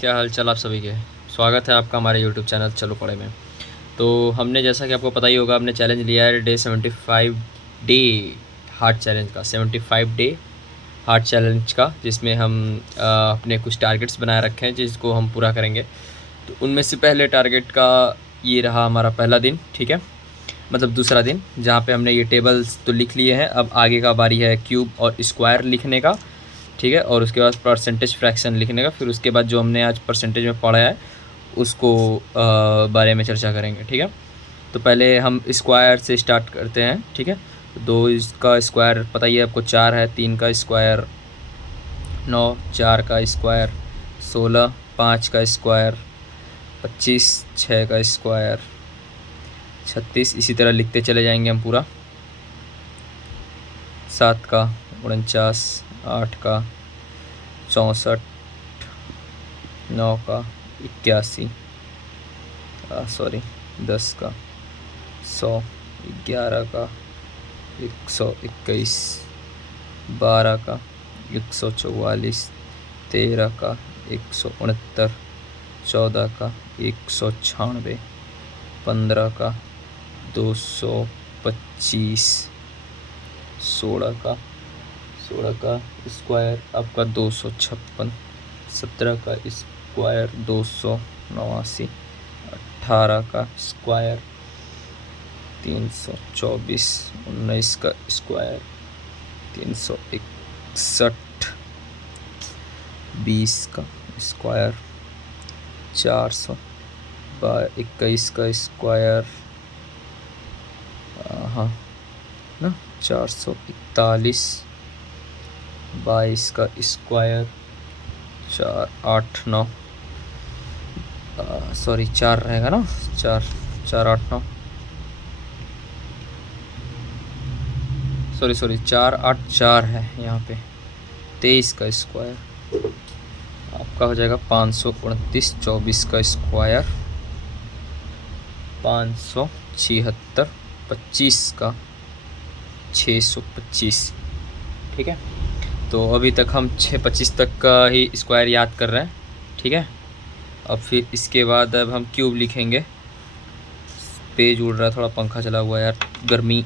क्या हाल चाल आप सभी के। स्वागत है आपका हमारे यूट्यूब चैनल चलो पढ़े में। तो हमने जैसा कि आपको पता ही होगा, हमने चैलेंज लिया है डे 75 डे हार्ट चैलेंज का, 75 डे हार्ट चैलेंज का, जिसमें हम अपने कुछ टारगेट्स बनाए रखे हैं जिसको हम पूरा करेंगे। तो उनमें से पहले टारगेट का ये रहा हमारा पहला दिन, ठीक है, मतलब दूसरा दिन, जहाँ पे हमने ये टेबल्स तो लिख लिए हैं। अब आगे का बारी है क्यूब और स्क्वायर लिखने का, ठीक है, और उसके बाद परसेंटेज फ्रैक्शन लिखने का। फिर उसके बाद जो हमने आज परसेंटेज में पढ़ा है उसको बारे में चर्चा करेंगे, ठीक है। तो पहले हम स्क्वायर से स्टार्ट करते हैं, ठीक है। दो इसका स्क्वायर पता ही है आपको 4 है, 3 का स्क्वायर 9, 4 का स्क्वायर 16, 5 का स्क्वायर 25, 6 का स्क्वायर 36, इसी तरह लिखते चले जाएंगे हम पूरा। 7 का 49, 8 का 64, 9 का 81, 10 का 100, 11 का 121, 12 का 144, 13 का 169, 14 का 196, 15 का 225, 16 का स्क्वायर आपका 256, 17 का स्क्वायर 289, 18 का स्क्वायर 324, 19 का स्क्वायर 361, 20 का स्क्वायर 400, 21 का स्क्वायर हाँ ना 441, 22 का स्क्वायर 4, 8, 9 4 रहेगा ना, 4, 4, 8, 9 सॉरी 4, 8, 4 है यहाँ पे। 23 का स्क्वायर आपका हो जाएगा 529, 24 का स्क्वायर 576, 25 का 625, ठीक है। तो अभी तक हम 625 तक का ही स्क्वायर याद कर रहे हैं, ठीक है। अब फिर इसके बाद अब हम क्यूब लिखेंगे। पेज उड़ रहा है, थोड़ा पंखा चला हुआ है यार, गर्मी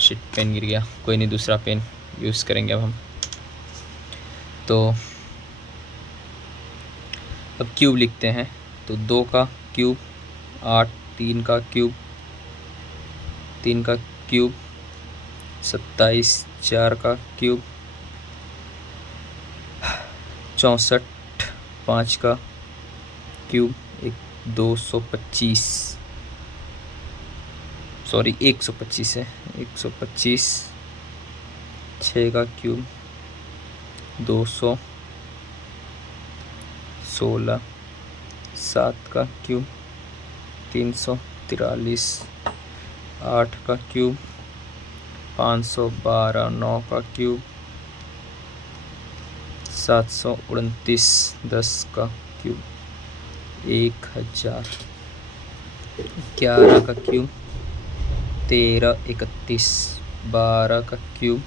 शिट, पेन गिर गया, कोई नहीं, दूसरा पेन यूज़ करेंगे अब हम। तो अब क्यूब लिखते हैं। तो 2 का क्यूब 8, 3 का क्यूब 27, 4 का क्यूब 64, 5 का क्यूब 125 है 125, 6 का क्यूब 200, 16, 7 का क्यूब 343, 8 का क्यूब 512, 9 का क्यूब 729, 10 का क्यूब 1000, 11 का क्यूब 1331, 12 का क्यूब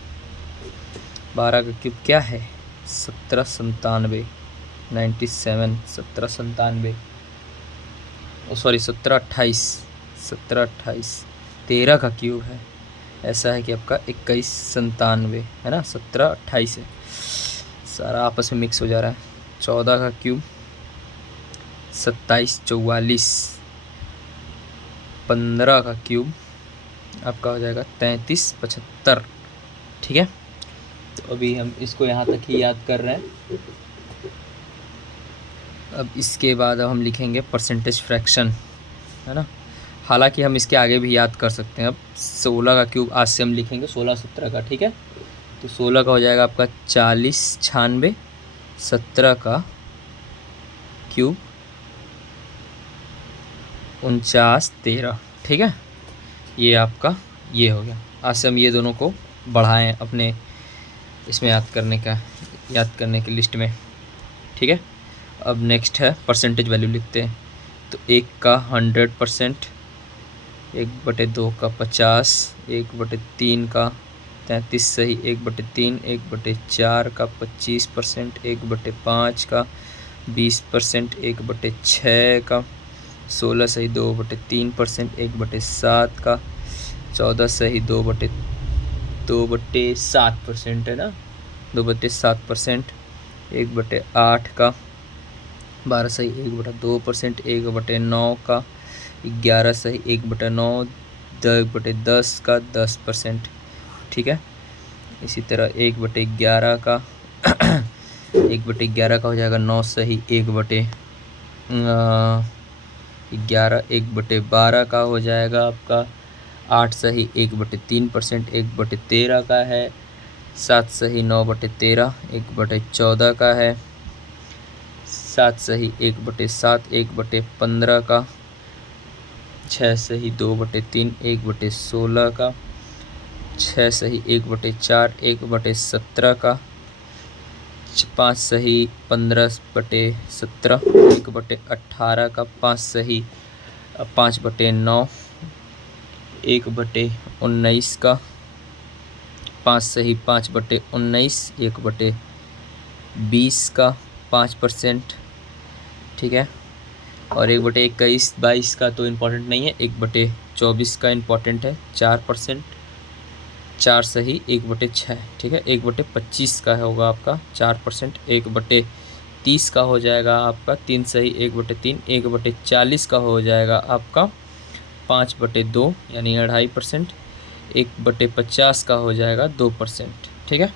क्या है 1797, 97, 1797 1728, 13 का क्यूब है, ऐसा है कि आपका 2197 है ना, 1728 है, सारा आपस में मिक्स हो जा रहा है। 14 का क्यूब 2744, 15 का क्यूब आपका हो जाएगा 3375, ठीक है। तो अभी हम इसको यहाँ तक ही याद कर रहे हैं। अब इसके बाद अब हम लिखेंगे परसेंटेज फ्रैक्शन, है ना। हालांकि हम इसके आगे भी याद कर सकते हैं। अब 16 का क्यूब आज से हम लिखेंगे, 16, 17 का, ठीक है। तो 16 का हो जाएगा आपका 40, 96, 17 का क्यूब 49, 13, ठीक है। ये आपका ये हो गया। आज से हम ये दोनों को बढ़ाएं अपने इसमें याद करने की लिस्ट में, ठीक है। अब नेक्स्ट है परसेंटेज वैल्यू लिखते हैं। तो 1 का 100%, 1/2 का 50, 1/3 का 33 सही, 1/3, 1/4 का 25%, 1/5 का 20% 1/6 का, 16 सही 2/3%, 1/7 का, 14 सही 2/7% है ना, 2/7%, 1/8 का, 12 सही 1/2%, 1/9 का, 11 सही 1/9, 1/10 का 10%। ठीक है, इसी तरह 1/11 का 1/11 का हो जाएगा 9 सही 1/11, 1/12 का हो जाएगा आपका 8 सही 1/3%, 1/13 का है, 7 सही 9/13, 1/14 का है, 7 सही 1/7, 1/15 का, 6 सही 2/3, 1/16 का, 6 सही 1/4, 1/17 का, 5 सही 15/17, 1/18 का, 5 सही 5/9, 1/19 का, 5 सही 5/19, 1/20 का 5%। ठीक है, और 1/21 22 का तो इम्पोर्टेंट नहीं है, 1/24 का इम्पोर्टेंट है 4%, 4 सही 1/6। ठीक है, 1/25 का होगा आपका 4%, 1/30 का हो जाएगा आपका 3 सही 1/3, 1/40 का हो जाएगा आपका 5/2 यानी 2.5%, 1/50 का हो जाएगा 2%। ठीक है,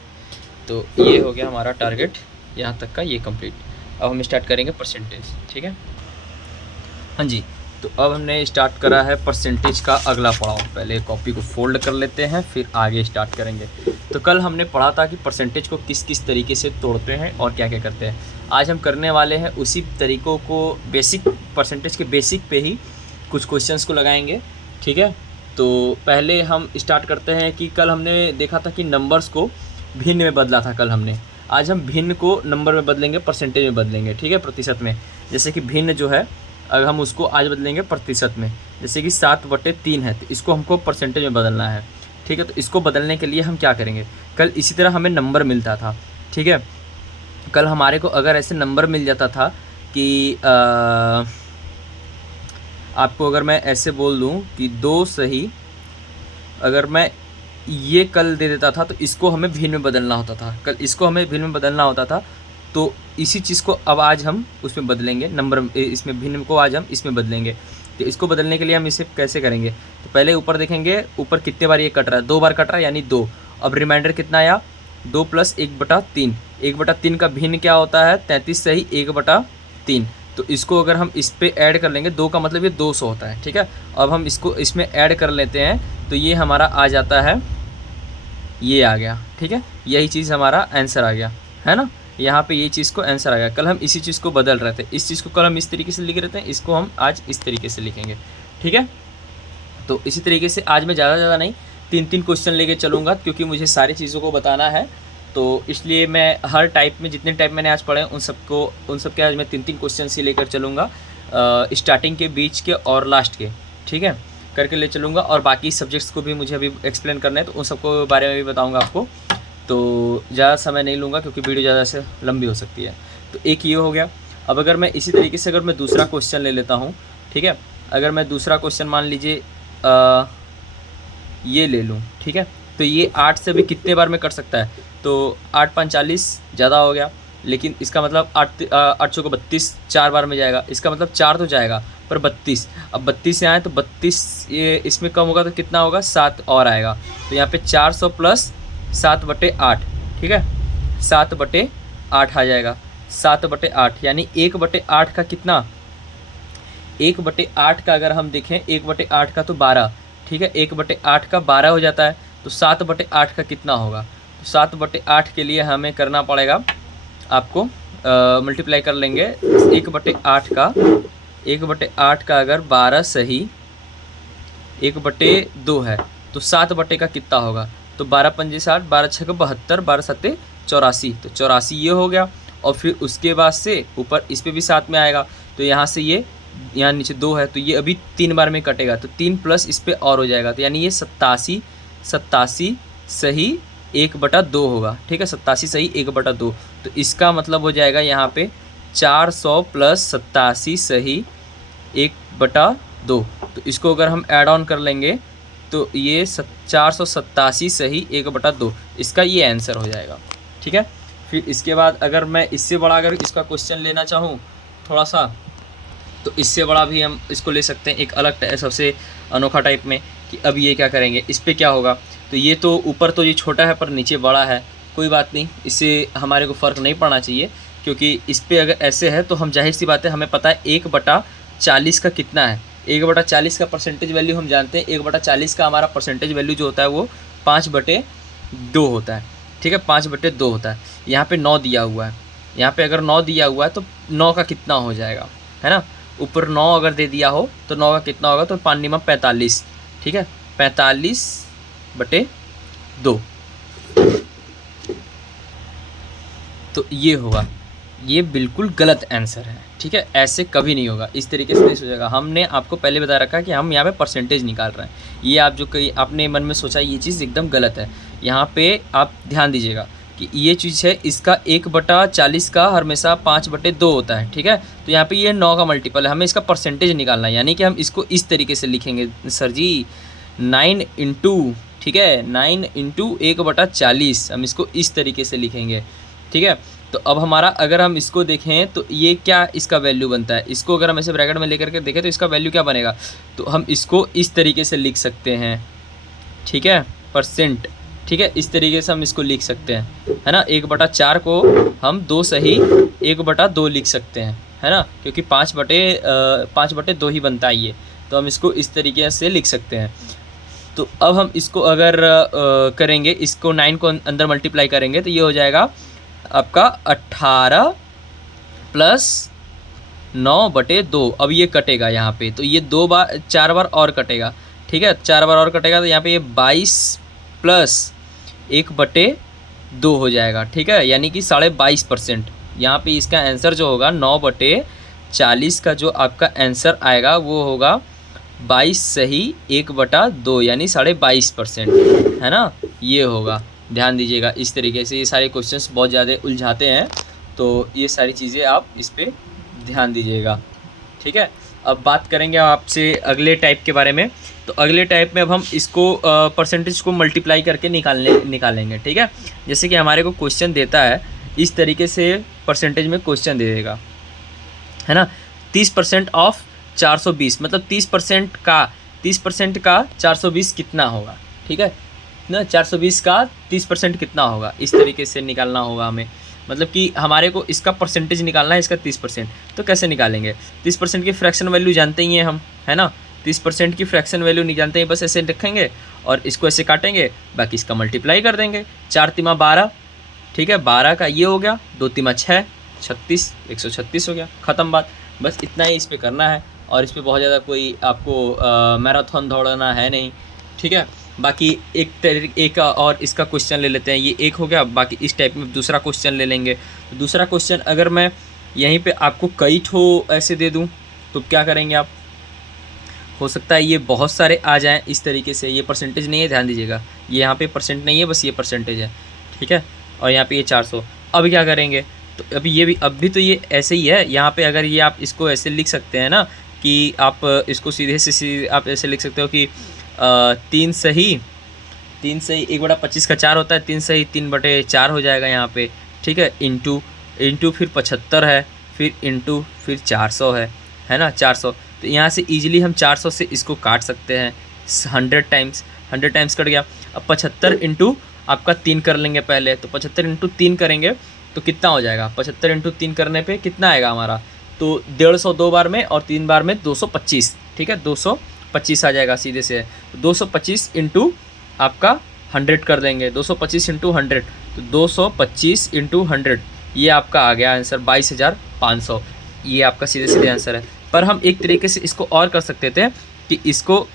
तो ये हो गया हमारा टारगेट यहाँ तक का, ये कंप्लीट। अब हम स्टार्ट करेंगे परसेंटेज। ठीक है, हाँ जी, तो अब हमने स्टार्ट करा है परसेंटेज का अगला पड़ाव। पहले कॉपी को फोल्ड कर लेते हैं, फिर आगे स्टार्ट करेंगे। तो कल हमने पढ़ा था कि परसेंटेज को किस किस तरीके से तोड़ते हैं और क्या क्या करते हैं। आज हम करने वाले हैं उसी तरीक़ों को, बेसिक परसेंटेज के बेसिक पे ही कुछ क्वेश्चंस को लगाएंगे। ठीक है, तो पहले हम स्टार्ट करते हैं कि कल हमने देखा था कि नंबर्स को भिन्न में बदला था कल हमने। आज हम भिन्न को नंबर में बदलेंगे, परसेंटेज में बदलेंगे। ठीक है, प्रतिशत में। जैसे कि भिन्न जो है, अगर हम उसको आज बदलेंगे प्रतिशत में। जैसे कि 7/3 है, तो इसको हमको परसेंटेज में बदलना है। ठीक है, तो इसको बदलने के लिए हम क्या करेंगे, कल इसी तरह हमें नंबर मिलता था। ठीक है, कल हमारे को अगर ऐसे नंबर मिल जाता था कि आपको अगर मैं ऐसे बोल दूं कि 2 सही, अगर मैं ये कल दे देता था तो इसको हमें भिन्न में बदलना होता था। कल इसको हमें भिन्न में बदलना होता था, तो इसी चीज़ को अब आज हम उसमें बदलेंगे, नंबर इसमें भिन्न को आज हम इसमें बदलेंगे। तो इसको बदलने के लिए हम इसे कैसे करेंगे, तो पहले ऊपर देखेंगे, ऊपर कितने बार ये कट रहा है, 2 बार कट रहा है यानी 2। अब रिमाइंडर कितना आया, 2 + 1/3। 1/3 का भिन्न क्या होता है, 33 सही 1/3। तो इसको अगर हम इस पे ऐड कर लेंगे, 2 का मतलब ये 200 होता है। ठीक है, अब हम इसको इसमें ऐड कर लेते हैं, तो ये हमारा आ जाता है, ये आ गया। ठीक है, यही चीज़ हमारा आंसर आ गया, है ना। यहाँ पे ये चीज़ को आंसर आ गया। कल हम इसी चीज़ को बदल रहे थे, इस चीज़ को कल हम इस तरीके से लिख रहे थे, इसको हम आज इस तरीके से लिखेंगे। ठीक है, तो इसी तरीके से आज मैं ज़्यादा नहीं 3-3 क्वेश्चन लेके चलूँगा, क्योंकि मुझे सारी चीज़ों को बताना है। तो इसलिए मैं हर टाइप में, जितने टाइप मैंने आज पढ़े उन सबके आज मैं 3-3 क्वेश्चन ही लेकर चलूँगा, स्टार्टिंग के, बीच के और लास्ट के। ठीक है, करके ले चलूँगा। और बाकी सब्जेक्ट्स को भी मुझे अभी एक्सप्लेन करना है, तो उन सबको बारे में भी बताऊँगा आपको। तो ज़्यादा समय नहीं लूँगा, क्योंकि वीडियो ज़्यादा से लंबी हो सकती है। तो एक ये हो गया। अब अगर मैं इसी तरीके से अगर मैं दूसरा क्वेश्चन ले लेता हूँ, ठीक है, अगर मैं दूसरा क्वेश्चन मान लीजिए ये ले लूँ, ठीक है, तो ये 8 से भी कितने बार में कट सकता है, तो 8 × 5 = 40, ज़्यादा हो गया। लेकिन इसका मतलब 8 चौको 32, 4 बार में जाएगा। इसका मतलब 4 तो जाएगा, पर 32, अब 32 से आए तो 32 ये इसमें कम होगा तो कितना होगा, 7 और आएगा। तो यहाँ पे 400 + 7/8, ठीक है, 7/8 आ जाएगा। 7/8 यानी 1/8 का कितना, 1/8 का अगर हम देखें, 1/8 का तो 12, ठीक है, 1/8 का 12 हो जाता है। तो 7/8 का कितना होगा, तो 7/8 के लिए हमें करना पड़ेगा, आपको मल्टीप्लाई कर लेंगे 1/8 का। 1/8 का अगर 12 सही 1/2 है, तो 7 का कितना होगा, तो 12 × 5 = 60, 12 × 6 = 72, 12 × 7 = 84। तो 84 ये हो गया। और फिर उसके बाद से ऊपर इस पर भी 7 में आएगा, तो यहाँ से ये, यहाँ नीचे 2 है, तो ये अभी 3 बार में कटेगा, तो 3 प्लस इस पर और हो जाएगा, तो यानी ये 87 सही 1/2 होगा। ठीक है, 87 सही 1/2। तो इसका मतलब हो जाएगा यहाँ पे 400 प्लस 87 सही 1/2। तो इसको अगर हम ऐड ऑन कर लेंगे तो ये 487 सही 1/2, इसका ये आंसर हो जाएगा। ठीक है, फिर इसके बाद अगर मैं इससे बड़ा अगर इसका क्वेश्चन लेना चाहूँ थोड़ा सा, तो इससे बड़ा भी हम इसको ले सकते हैं एक अलग सबसे अनोखा टाइप में। कि अब ये क्या करेंगे, इस पर क्या होगा, तो ये तो ऊपर तो ये छोटा है पर नीचे बड़ा है, कोई बात नहीं, इससे हमारे को फ़र्क नहीं पड़ना चाहिए, क्योंकि इस पर अगर ऐसे है तो हम जाहिर सी बात है हमें पता है 1/40 का कितना है। 1/40 का परसेंटेज वैल्यू हम जानते हैं, 1/40 का हमारा परसेंटेज वैल्यू जो होता है वो 5/2 होता है। ठीक है, 5/2 होता है। यहाँ पे 9 दिया हुआ है, यहाँ पे अगर 9 दिया हुआ है तो 9 का कितना हो जाएगा, है ना। ऊपर 9 अगर दे दिया हो तो 9 का कितना होगा, तो 5 नियम 45। ठीक है, 45/2 तो ये होगा। ये बिल्कुल गलत आंसर है। ठीक है, ऐसे कभी नहीं होगा, इस तरीके से नहीं सोचेगा। हमने आपको पहले बता रखा कि हम यहाँ पे परसेंटेज निकाल रहे हैं। ये आप जो कहीं आपने मन में सोचा ये चीज़ एकदम गलत है। यहाँ पे आप ध्यान दीजिएगा कि ये चीज़ है, इसका 1/40 का हमेशा 5/2 होता है। ठीक है, तो यहाँ पे ये 9 का मल्टीपल है, हमें इसका परसेंटेज निकालना है। यानी कि हम इसको इस तरीके से लिखेंगे, सर जी 9 इंटू, ठीक है, 9 इंटू 1/40, हम इसको इस तरीके से लिखेंगे। ठीक है, तो अब हमारा अगर हम इसको देखें तो ये क्या इसका वैल्यू बनता है, इसको अगर हम ऐसे ब्रैकेट में लेकर के देखें तो इसका वैल्यू क्या बनेगा, तो हम इसको इस तरीके से लिख सकते हैं। ठीक है, परसेंट। ठीक है, इस तरीके से हम इसको लिख सकते हैं, है ना। 1/4 को हम 2 सही 1/2 लिख सकते हैं, है ना, क्योंकि 5/2 ही बनता है ये, तो हम इसको इस तरीके से लिख सकते हैं। तो अब हम इसको अगर करेंगे, इसको 9 को अंदर मल्टीप्लाई करेंगे तो ये हो जाएगा आपका 18 प्लस 9/2। अब ये कटेगा यहाँ पे, तो ये 4 बार और कटेगा। ठीक है, 4 बार और कटेगा तो यहाँ पे ये 22 प्लस 1/2 हो जाएगा। ठीक है, यानी कि 22.5%। यहाँ पे इसका आंसर जो होगा 9/40 का जो आपका आंसर आएगा वो होगा 22 सही 1/2, यानी 22.5%, है ना, ये होगा। ध्यान दीजिएगा, इस तरीके से ये सारे क्वेश्चंस बहुत ज़्यादा उलझाते हैं, तो ये सारी चीज़ें आप इस पर ध्यान दीजिएगा। ठीक है, अब बात करेंगे आपसे अगले टाइप के बारे में। तो अगले टाइप में अब हम इसको परसेंटेज को मल्टीप्लाई करके निकालेंगे। ठीक है, जैसे कि हमारे को क्वेश्चन देता है इस तरीके से, परसेंटेज में क्वेश्चन दे देगा, है ना। 30% ऑफ 420, मतलब 30% का 420 कितना होगा। ठीक है ना, 420 का 30% कितना होगा, इस तरीके से निकालना होगा हमें। मतलब कि हमारे को इसका परसेंटेज निकालना है, इसका 30%। तो कैसे निकालेंगे, 30% की फ्रैक्शन वैल्यू जानते ही हैं हम, है ना। 30% की फ्रैक्शन वैल्यू नहीं जानते हैं, बस ऐसे रखेंगे और इसको ऐसे काटेंगे, बाकी इसका मल्टीप्लाई कर देंगे। 4 तिमा 12, ठीक है, 12 का ये हो गया, 2 तिमा 6, 36, 136 हो गया, ख़त्म बात। बस इतना ही इस पर करना है, और इस पर बहुत ज़्यादा कोई आपको मैराथन दौड़ना है नहीं। ठीक है, बाकी एक और इसका क्वेश्चन ले लेते हैं, ये एक हो गया। बाकी इस टाइप में दूसरा क्वेश्चन ले लेंगे। तो दूसरा क्वेश्चन अगर मैं यहीं पे आपको कई ठो ऐसे दे दूं तो क्या करेंगे आप, हो सकता है ये बहुत सारे आ जाएं इस तरीके से। ये परसेंटेज नहीं है, ध्यान दीजिएगा, ये यहाँ पे परसेंट नहीं है, बस ये परसेंटेज है। ठीक है, और यहाँ पे ये 400। अब क्या करेंगे, तो अभी ये भी तो ये ऐसे ही है। यहाँ पे अगर ये आप इसको ऐसे लिख सकते हैं ना, कि आप इसको सीधे से आप ऐसे लिख सकते हो कि 3 सही 1/25 का 4 होता है, 3 सही 3/4 हो जाएगा यहाँ पे। ठीक है, इंटू फिर 75 है, फिर इंटू फिर 400 है ना, 400। तो यहाँ से ईजिली हम 400 से इसको काट सकते हैं 100 टाइम्स कट गया। अब 75 इंटू आपका 3 कर लेंगे पहले, तो 75 इंटू 3 करेंगे तो कितना हो जाएगा, 75 इंटू 3 करने पे कितना आएगा हमारा, तो 150 2 बार में और 3 बार में 225। ठीक है, 225 आ जाएगा सीधे से। 225 इंटू आपका 100 कर देंगे, 225 इंटू 100, तो 225 इंटू 100, ये आपका आ गया आंसर 22,500। ये आपका सीधे सीधे आंसर है। पर हम एक तरीके से इसको और कर सकते थे कि इसको,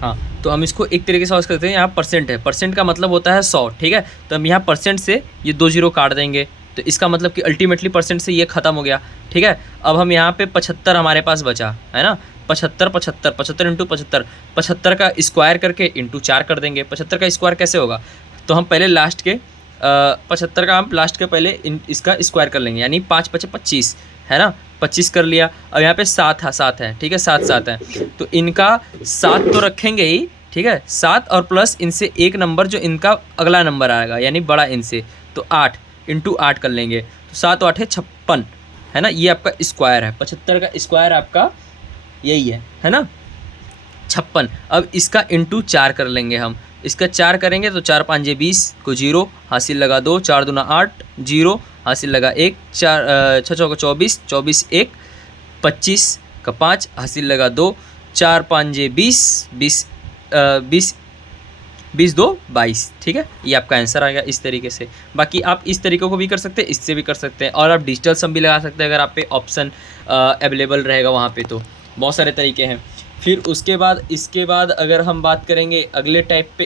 हाँ, तो हम इसको एक तरीके से और करते हैं। यहाँ परसेंट है, परसेंट का मतलब होता है 100। ठीक है, तो हम यहाँ परसेंट से ये 2 जीरो काट देंगे, तो इसका मतलब कि अल्टीमेटली परसेंट से ये ख़त्म हो गया। ठीक है, अब हम यहाँ पे 75 हमारे पास बचा, है ना। 75 इंटू 75 का स्क्वायर करके इंटू 4 कर देंगे। 75 का स्क्वायर कैसे होगा, तो हम पहले लास्ट के 75 का हम लास्ट के पहले इसका स्क्वायर कर लेंगे, यानी 5 5 25 है ना, 25 कर लिया। अब यहाँ पे 7 है, ठीक है, 7 है, तो इनका 7 तो रखेंगे ही, ठीक है, 7 और प्लस इनसे एक नंबर जो इनका अगला नंबर आएगा यानी बड़ा इनसे, तो 8 इंटू 8 कर लेंगे, तो 7 8 है 56 है ना, ये आपका स्क्वायर है। 75 का स्क्वायर आपका यही है ना, 56। अब इसका इंटू 4 कर लेंगे हम, इसका 4 करेंगे तो 4 5 20 को 0 हासिल लगा 2, 4 दूना 8 0 हासिल लगा 1, 4 6 चौका 24 24 1 25 का 5 हासिल लगा 2, 4 5 20 20 20 20 2 22, ठीक है, ये आपका आंसर आ गया इस तरीके से। बाकी आप इस तरीक़े को भी कर सकते हैं, इससे भी कर सकते हैं, और आप डिजिटल सम भी लगा सकते हैं अगर आप पे ऑप्शन अवेलेबल रहेगा वहाँ पे, तो बहुत सारे तरीके हैं। फिर उसके बाद इसके बाद अगर हम बात करेंगे अगले टाइप पे,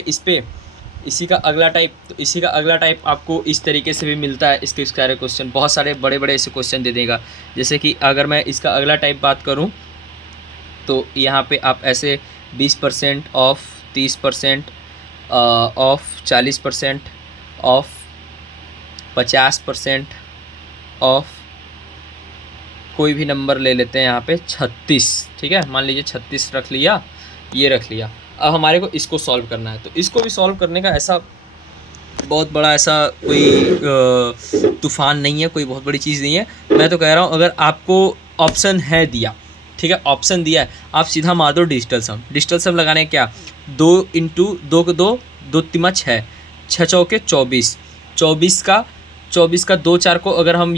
इसी का अगला टाइप आपको इस तरीके से भी मिलता है। इसके सारे क्वेश्चन बहुत सारे बड़े बड़े ऐसे क्वेश्चन दे देगा। जैसे कि अगर मैं इसका अगला टाइप बात करूं तो यहाँ पे आप ऐसे 20% ऑफ, 30% ऑफ, 40% ऑफ, 50% ऑफ, कोई भी नंबर ले लेते हैं यहाँ पे 36, ठीक है, मान लीजिए 36 रख लिया, ये रख लिया। अब हमारे को इसको सॉल्व करना है, तो इसको भी सॉल्व करने का ऐसा बहुत बड़ा ऐसा कोई तूफान नहीं है, कोई बहुत बड़ी चीज़ नहीं है। मैं तो कह रहा हूँ अगर आपको ऑप्शन है दिया, ठीक है, ऑप्शन दिया है, आप सीधा मार दो डिजिटल सम। डिजिटल सम लगाने क्या, 2 इंटू 2 को 2 2 तिमा 6, 6 चौके 24, 24 का 2 4 को अगर हम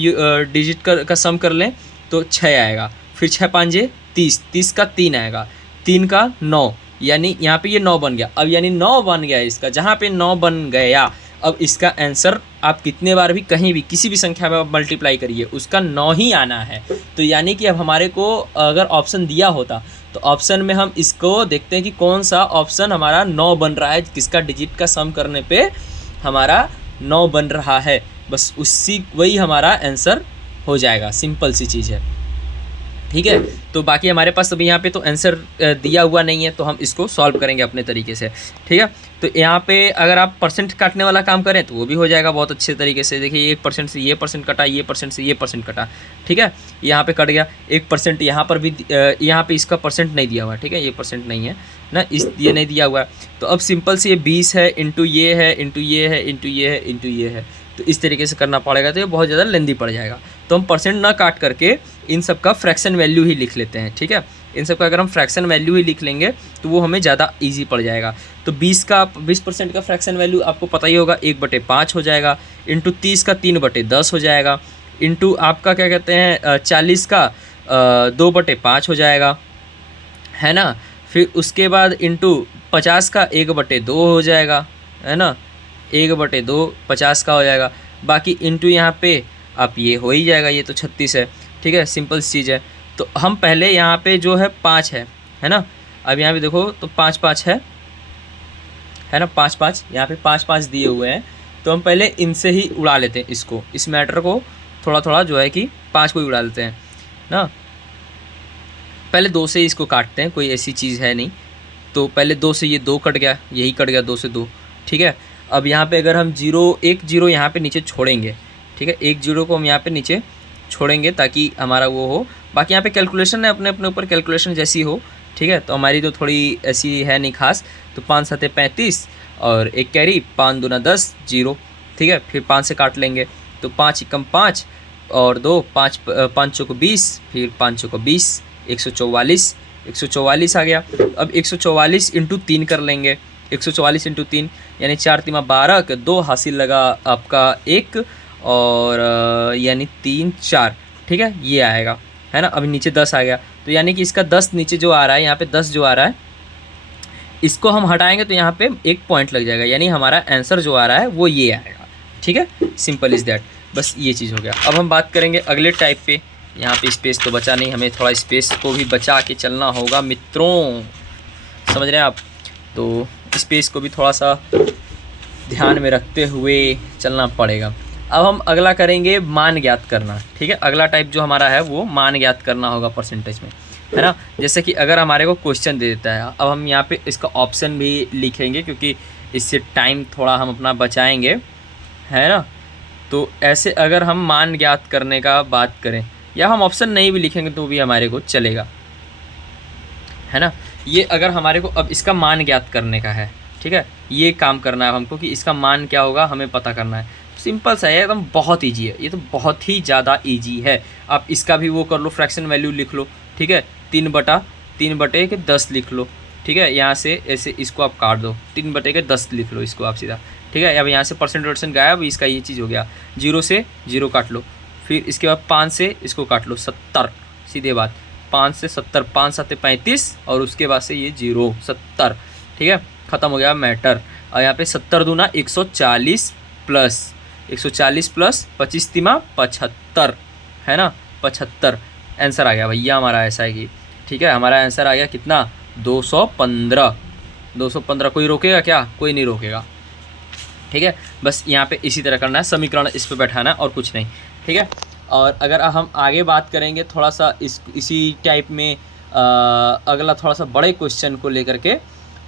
डिजिट का सम कर लें तो 6 आएगा, फिर 6 5 30, 30 का 3 आएगा, 3 का 9, यानी यहाँ पे ये 9 बन गया। अब यानी 9 बन गया इसका, जहाँ पे 9 बन गया, अब इसका आंसर आप कितने बार भी कहीं भी किसी भी संख्या में आप मल्टीप्लाई करिए, उसका 9 ही आना है। तो यानी कि अब हमारे को अगर ऑप्शन दिया होता तो ऑप्शन में हम इसको देखते हैं कि कौन सा ऑप्शन हमारा 9 बन रहा है, किसका डिजिट का सम करने पे हमारा 9 बन रहा है, बस वही हमारा आंसर हो जाएगा। सिंपल सी चीज़ है, ठीक है। तो बाकी हमारे पास अभी यहाँ पे तो आंसर दिया हुआ नहीं है, तो हम इसको सॉल्व करेंगे अपने तरीके से, ठीक है। तो यहाँ पे अगर आप परसेंट काटने वाला काम करें तो वो भी हो जाएगा बहुत अच्छे तरीके से। देखिए 1% से ये परसेंट कटा, ये परसेंट से ये परसेंट कटा, ठीक है, यहाँ पे कट गया 1%, यहाँ पर भी यहाँ पे इसका परसेंट नहीं दिया हुआ, ठीक है, ये परसेंट नहीं है ना, ये नहीं दिया हुआ है। तो अब सिंपल से ये 20 है इंटू ये है इंटू ये है इंटू ये है इंटू ये है, तो इस तरीके से करना पड़ेगा, तो ये बहुत ज़्यादा लेंदी पड़ जाएगा। तो हम परसेंट ना काट करके इन सब का फ्रैक्शन वैल्यू ही लिख लेते हैं, ठीक है। इन सब का अगर हम फ्रैक्शन वैल्यू ही लिख लेंगे तो वो हमें ज़्यादा इजी पड़ जाएगा। तो 20% का फ्रैक्शन वैल्यू आपको पता ही होगा, 1/5 हो जाएगा, इंटू 30 का 3/10 हो जाएगा, इंटू आपका क्या कहते हैं 40 का 2/5 हो जाएगा, है ना। फिर उसके बाद इंटू 50 का 1/2 हो जाएगा, है ना, 1/2 50 का हो जाएगा। बाकी इंटू यहाँ पे आप ये हो ही जाएगा, ये तो 36 है, ठीक है, सिंपल चीज़ है। तो हम पहले यहाँ पे जो है 5 है ना, अब यहाँ पे देखो तो 5 5 है ना, 5 5 यहाँ पे 5 5 दिए हुए हैं, तो हम पहले इनसे ही उड़ा लेते हैं इसको, इस मैटर को थोड़ा थोड़ा जो है कि 5 को ही उड़ा लेते हैं ना। पहले 2 से इसको काटते हैं, कोई ऐसी चीज़ है नहीं, तो पहले 2 से ये 2 कट गया, यही कट गया 2 से 2, ठीक है। अब यहाँ पे अगर हम 1 0 यहाँ पे नीचे छोड़ेंगे, ठीक है, 1 0 को हम यहाँ पे नीचे छोड़ेंगे ताकि हमारा वो हो। बाकी यहाँ पे कैलकुलेशन है, अपने अपने ऊपर कैलकुलेशन जैसी हो, ठीक है। तो हमारी तो थोड़ी ऐसी है नहीं खास, तो 5 7 35 और 1 कैरी, 5 दूना 10 0, ठीक है। फिर 5 से काट लेंगे, तो 5 एकम 5 और 2 5 5 चौको 20, फिर 5 चौको 20, 144 आ गया। अब 144 इंटू 3 कर लेंगे, 144 इंटू 3 यानी 4 3 12 के 2 हासिल लगा आपका 1 और यानी 3 4, ठीक है, ये आएगा, है ना। अभी नीचे 10 आ गया, तो यानी कि इसका 10 नीचे जो आ रहा है, यहाँ पे 10 जो आ रहा है, इसको हम हटाएंगे तो यहाँ पे 1 पॉइंट लग जाएगा, यानी हमारा आंसर जो आ रहा है वो ये आएगा, ठीक है। सिंपल इज़ दैट, बस ये चीज़ हो गया। अब हम बात करेंगे अगले टाइप पे। यहाँ पे स्पेस तो बचा नहीं, हमें थोड़ा स्पेस को भी बचा के चलना होगा मित्रों, समझ रहे हैं आप। तो स्पेस को भी थोड़ा सा ध्यान में रखते हुए चलना पड़ेगा। अब हम अगला करेंगे मान ज्ञात करना, ठीक है। अगला टाइप जो हमारा है वो मान ज्ञात करना होगा परसेंटेज में, है ना। जैसे कि अगर हमारे को क्वेश्चन दे देता है, अब हम यहाँ पे इसका ऑप्शन भी लिखेंगे क्योंकि इससे टाइम थोड़ा हम अपना बचाएंगे, है ना। तो ऐसे अगर हम मान ज्ञात करने का बात करें, या हम ऑप्शन नहीं भी लिखेंगे तो भी हमारे को चलेगा, है ना। ये अगर हमारे को अब इसका मान ज्ञात करने का है, ठीक है, ये काम करना है हमको कि इसका मान क्या होगा हमें पता करना है। सिंपल सा है एकदम, बहुत ईजी है ये तो, बहुत ही ज़्यादा ईजी है। आप इसका भी वो कर लो, फ्रैक्शन वैल्यू लिख लो, ठीक है, 3/10 लिख लो, ठीक है। यहाँ से ऐसे इसको आप काट दो, 3/10 लिख लो इसको आप सीधा, ठीक है। अब यहाँ से परसेंट गायब, इसका ये चीज़ हो गया। 0 से 0 काट लो, फिर इसके बाद 5 से इसको काट लो, 70, सीधे बात। 5 से 70, 5 7 35, और उसके बाद से ये 0, 70, ठीक है, ख़त्म हो गया मैटर। और यहाँ पे 70 दूना 140 प्लस 25 तिमा 75, है ना, 75 आंसर आ गया भैया हमारा। ऐसा है कि ठीक है, हमारा आंसर आ गया कितना, 215। 215 कोई रोकेगा क्या, कोई नहीं रोकेगा, ठीक है। बस यहाँ पे इसी तरह करना है, समीकरण इस पे बैठाना है और कुछ नहीं, ठीक है। और अगर हम आगे बात करेंगे थोड़ा सा इसी टाइप में, अगला थोड़ा सा बड़े क्वेश्चन को लेकर के, है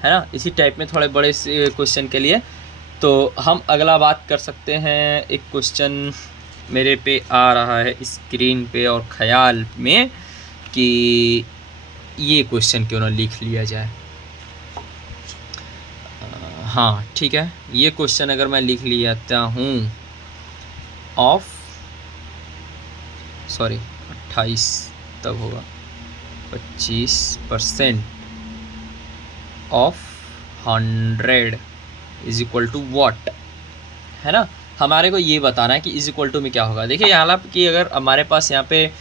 ना, इसी टाइप में थोड़े बड़े क्वेश्चन के लिए, तो हम अगला बात कर सकते हैं। एक क्वेश्चन मेरे पे आ रहा है स्क्रीन पे और ख्याल में कि ये क्वेश्चन क्यों ना लिख लिया जाए। हाँ ठीक है, ये क्वेश्चन अगर मैं लिख लेता हूँ, 28 तब होगा 25% of 100 is equal to what, है ना। हमारे को ये बताना है कि इज इक्वल टू में क्या होगा। देखिए यहाँ कि अगर हमारे पास यहाँ पे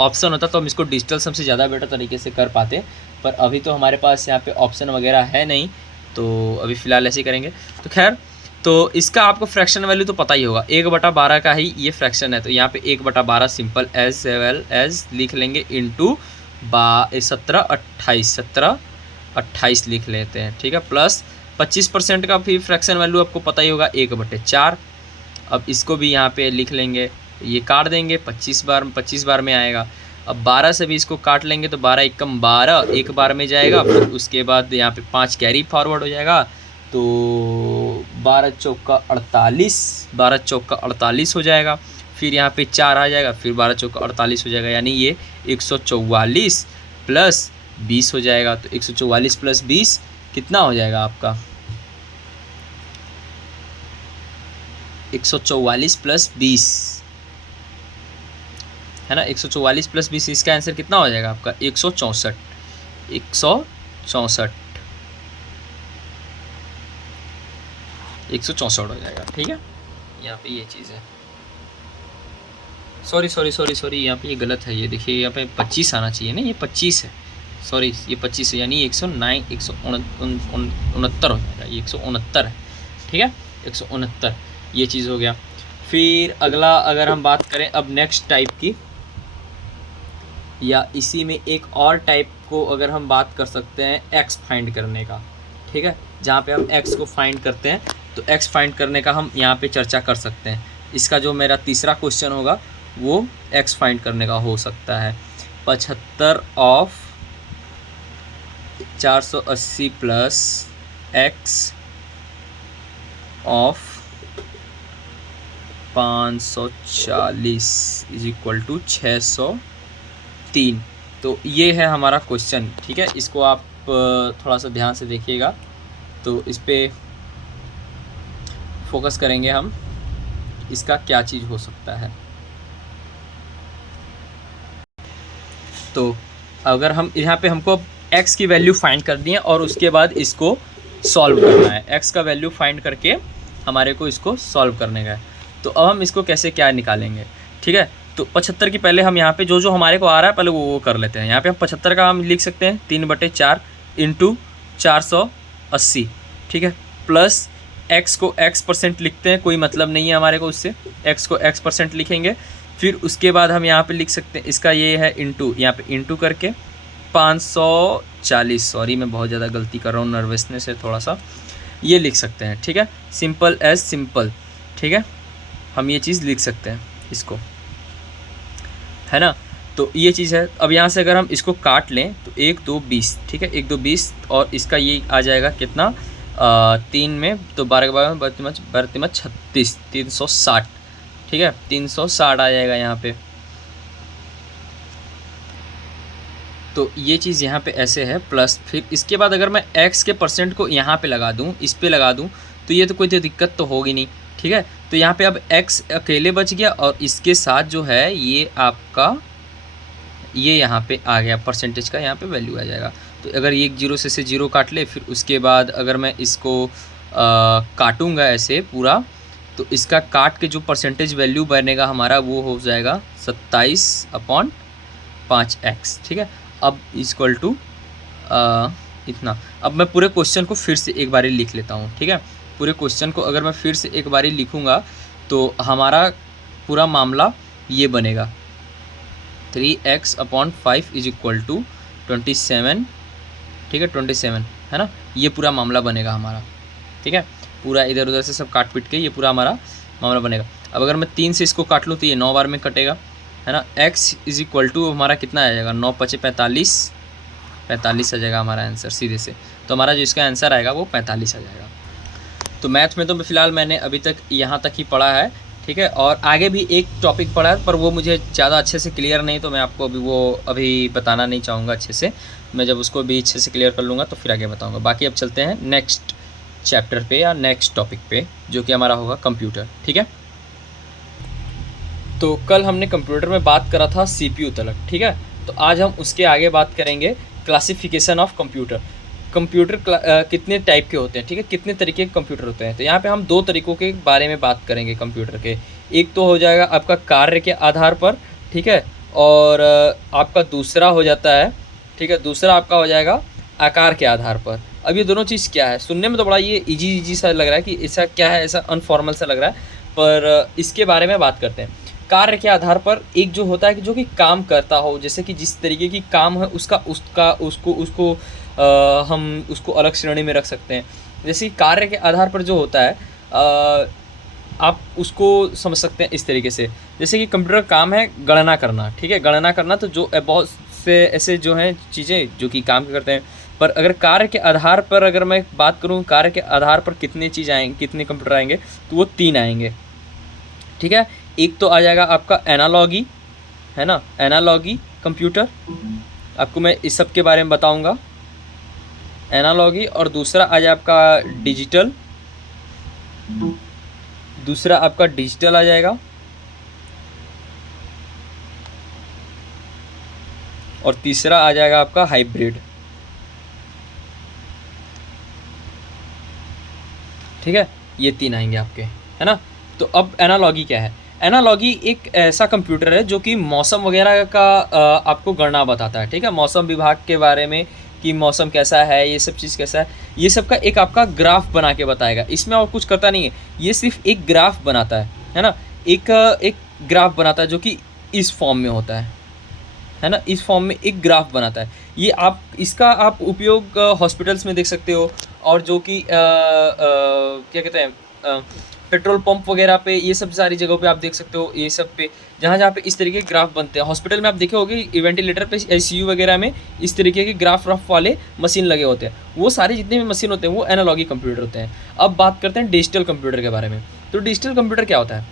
ऑप्शन होता तो हम इसको डिजिटल सम से ज़्यादा बेटर तरीके से कर पाते, पर अभी तो हमारे पास यहाँ पे ऑप्शन वगैरह है नहीं, तो अभी फ़िलहाल ऐसे ही करेंगे। तो खैर, तो इसका आपको फ्रैक्शन वैल्यू तो पता ही होगा, 1/12 का ही ये फ्रैक्शन है, तो यहाँ पे 1/12 सिंपल एज वेल एज लिख लेंगे, इंटू 17 28 लिख लेते हैं, ठीक है, प्लस 25% का भी फ्रैक्शन वैल्यू आपको पता ही होगा, 1/4। अब इसको भी यहाँ पे लिख लेंगे, ये काट देंगे, 25 बार में आएगा। अब 12 से भी इसको काट लेंगे तो 12 एकम 12 एक बार में जाएगा, फिर उसके बाद यहाँ पे 5 कैरी फॉरवर्ड हो जाएगा, तो 12 चौका 48 हो जाएगा। फिर यहाँ पे 4 आ जाएगा, फिर 12 चौका 48 हो जाएगा, यानी ये 144 प्लस 20 हो जाएगा। तो 144 प्लस 20 कितना हो जाएगा आपका, 144 प्लस 20, है ना, 144 प्लस 20, इसका आंसर कितना हो जाएगा आपका, 164 164 हो जाएगा, ठीक है। यहाँ पे ये चीज़ है, सॉरी यहाँ पे ये गलत है, ये देखिए यहाँ पे 25 आना चाहिए ना, ये 25 है, सॉरी ये 25 है, यानी 169 हो जाएगा, ये 169 है, ठीक है, 169 ये चीज़ हो गया। फिर अगला अगर हम बात करें अब नेक्स्ट टाइप की, या इसी में एक और टाइप को अगर हम बात कर सकते हैं एक्स फाइंड करने का, ठीक है, जहाँ पे हम एक्स को फाइंड करते हैं, तो एक्स फाइंड करने का हम यहाँ पे चर्चा कर सकते हैं। इसका जो मेरा तीसरा क्वेश्चन होगा वो एक्स फाइंड करने का हो सकता है। 75 of 480 plus x of 540 is equal to 603। तो ये है हमारा क्वेश्चन, ठीक है। इसको आप थोड़ा सा ध्यान से देखिएगा, तो इस पे फोकस करेंगे हम, इसका क्या चीज़ हो सकता है। तो अगर हम यहाँ पे हमको x की वैल्यू फाइंड करनी है और उसके बाद इसको सॉल्व करना है, x का वैल्यू फाइंड करके हमारे को इसको सॉल्व करने का है। तो अब हम इसको कैसे क्या निकालेंगे, ठीक है। तो 75 की पहले हम यहाँ पे जो हमारे को आ रहा है पहले वो कर लेते हैं। यहाँ पे हम 75 का हम लिख सकते हैं 3/4 इंटू 480, ठीक है, प्लस x को x% लिखते हैं, कोई मतलब नहीं है हमारे को उससे, x को x% लिखेंगे। फिर उसके बाद हम यहाँ पे लिख सकते हैं, इसका ये है इंटू, यहाँ पे इंटू करके 540, सॉरी मैं बहुत ज़्यादा गलती कर रहा हूँ, नर्वसनेस है थोड़ा सा, ये लिख सकते हैं, ठीक है, सिंपल एज सिंपल, ठीक है, हम ये चीज़ लिख सकते हैं इसको, है ना। तो ये चीज़ है। अब यहाँ से अगर हम इसको काट लें तो 1 2 20, ठीक है, 1 2 20, और इसका ये आ जाएगा कितना, 3 में तो 12 के 12 में 12 36, 360, ठीक है, 360 आ जाएगा यहाँ पे। तो ये चीज़ यहाँ पे ऐसे है प्लस, फिर इसके बाद अगर मैं x के परसेंट को यहाँ पे लगा दूँ, इस पे लगा दूँ, तो ये तो कोई तो दिक्कत तो होगी नहीं, ठीक है। तो यहाँ पे अब x अकेले बच गया और इसके साथ जो है ये आपका ये यहाँ पे आ गया, परसेंटेज का यहाँ पे वैल्यू आ जाएगा। तो अगर ये 0 से 0 काट ले, फिर उसके बाद अगर मैं इसको काटूँगा ऐसे पूरा, तो इसका काट के जो परसेंटेज वैल्यू बनेगा हमारा वो हो जाएगा 27/5x, ठीक है। अब इक्वल टू इतना। अब मैं पूरे क्वेश्चन को फिर से एक बारी लिख लेता हूँ, ठीक है। पूरे क्वेश्चन को अगर मैं फिर से एक बारी लिखूँगा तो हमारा पूरा मामला ये बनेगा, 3x/5 इज इक्वल टू 27, ठीक है, 27 है ना। ये पूरा मामला बनेगा हमारा, ठीक है। पूरा इधर उधर से सब काट पीट के ये पूरा हमारा मामला बनेगा। अब अगर मैं 3 से इसको काट लूँ तो ये 9 बार में कटेगा, है ना। x इज इक्वल टू हमारा कितना आ जाएगा, 9 × 5 = 45, 45 आ जाएगा हमारा आंसर सीधे से। तो हमारा जो इसका आंसर आएगा वो 45 आ जाएगा। तो मैथ में तो फ़िलहाल मैंने अभी तक यहाँ तक ही पढ़ा है, ठीक है। और आगे भी एक टॉपिक पढ़ा है पर वो मुझे ज़्यादा अच्छे से क्लियर नहीं, तो मैं आपको अभी बताना नहीं चाहूँगा अच्छे से। मैं जब उसको भी अच्छे से क्लियर कर लूँगा तो फिर आगे बताऊँगा। बाकी अब चलते हैं नेक्स्ट चैप्टर पे या नेक्स्ट टॉपिक पे, जो कि हमारा होगा कंप्यूटर, ठीक है। तो कल हमने कंप्यूटर में बात करा था CPU तलक, ठीक है। तो आज हम उसके आगे बात करेंगे क्लासिफिकेशन ऑफ कंप्यूटर। कंप्यूटर कितने टाइप के होते हैं, ठीक है, कितने तरीके के कंप्यूटर होते हैं। तो यहाँ पे हम 2 तरीक़ों के बारे में बात करेंगे कंप्यूटर के। एक तो हो जाएगा आपका कार्य के आधार पर, ठीक है, और आपका दूसरा हो जाता है, ठीक है, दूसरा आपका हो जाएगा आकार के आधार पर। अब ये दोनों चीज़ क्या है, सुनने में तो बड़ा ये ईजी सा लग रहा है कि ऐसा क्या है, ऐसा अनफॉर्मल सा लग रहा है, पर इसके बारे में बात करते हैं। कार्य के आधार पर एक जो होता है कि जो कि काम करता हो, जैसे कि जिस तरीके की काम है उसको हम उसको अलग श्रेणी में रख सकते हैं। जैसे कि कार्य के आधार पर जो होता है आप उसको समझ सकते हैं इस तरीके से, जैसे कि कंप्यूटर का काम है गणना करना, ठीक है, गणना करना। तो जो बहुत से ऐसे जो हैं चीज़ें जो कि काम करते हैं, पर अगर कार्य के आधार पर अगर मैं बात करूँ, कार्य के आधार पर कितने चीज़ आएंगे, कितने कंप्यूटर आएंगे, तो वो 3 आएंगे, ठीक है। एक तो आ जाएगा आपका एनालॉगी, है ना, एनालॉगी कंप्यूटर, आपको मैं इस सब के बारे में बताऊंगा, एनालॉगी। और दूसरा आ जाए आपका डिजिटल, दूसरा आपका डिजिटल आ जाएगा, और तीसरा आ जाएगा आपका हाइब्रिड, ठीक है। ये 3 आएंगे आपके, है ना। तो अब एनालॉगी क्या है, एनालॉगी एक ऐसा कंप्यूटर है जो कि मौसम वगैरह का आपको गणना बताता है, ठीक है, मौसम विभाग के बारे में कि मौसम कैसा है, ये सब चीज़ कैसा है, ये सब का एक आपका ग्राफ बना के बताएगा। इसमें और कुछ करता नहीं है, ये सिर्फ एक ग्राफ बनाता है ना, एक ग्राफ बनाता है जो कि इस फॉर्म में होता है ना, इस फॉर्म में एक ग्राफ बनाता है। ये इसका आप उपयोग हॉस्पिटल्स में देख सकते हो, और जो कि क्या कहते हैं पेट्रोल पंप वगैरह पे, ये सब सारी जगहों पे आप देख सकते हो, ये सब पे जहाँ पे इस तरीके के ग्राफ बनते हैं। हॉस्पिटल में आप देखे होगे वेंटिलेटर पे, ICU वगैरह में इस तरीके के ग्राफ वाले मशीन लगे होते हैं। वो सारे जितने भी मशीन होते हैं वो एनालॉगी कंप्यूटर होते हैं। अब बात करते हैं डिजिटल कंप्यूटर के बारे में। तो डिजिटल कंप्यूटर क्या होता है,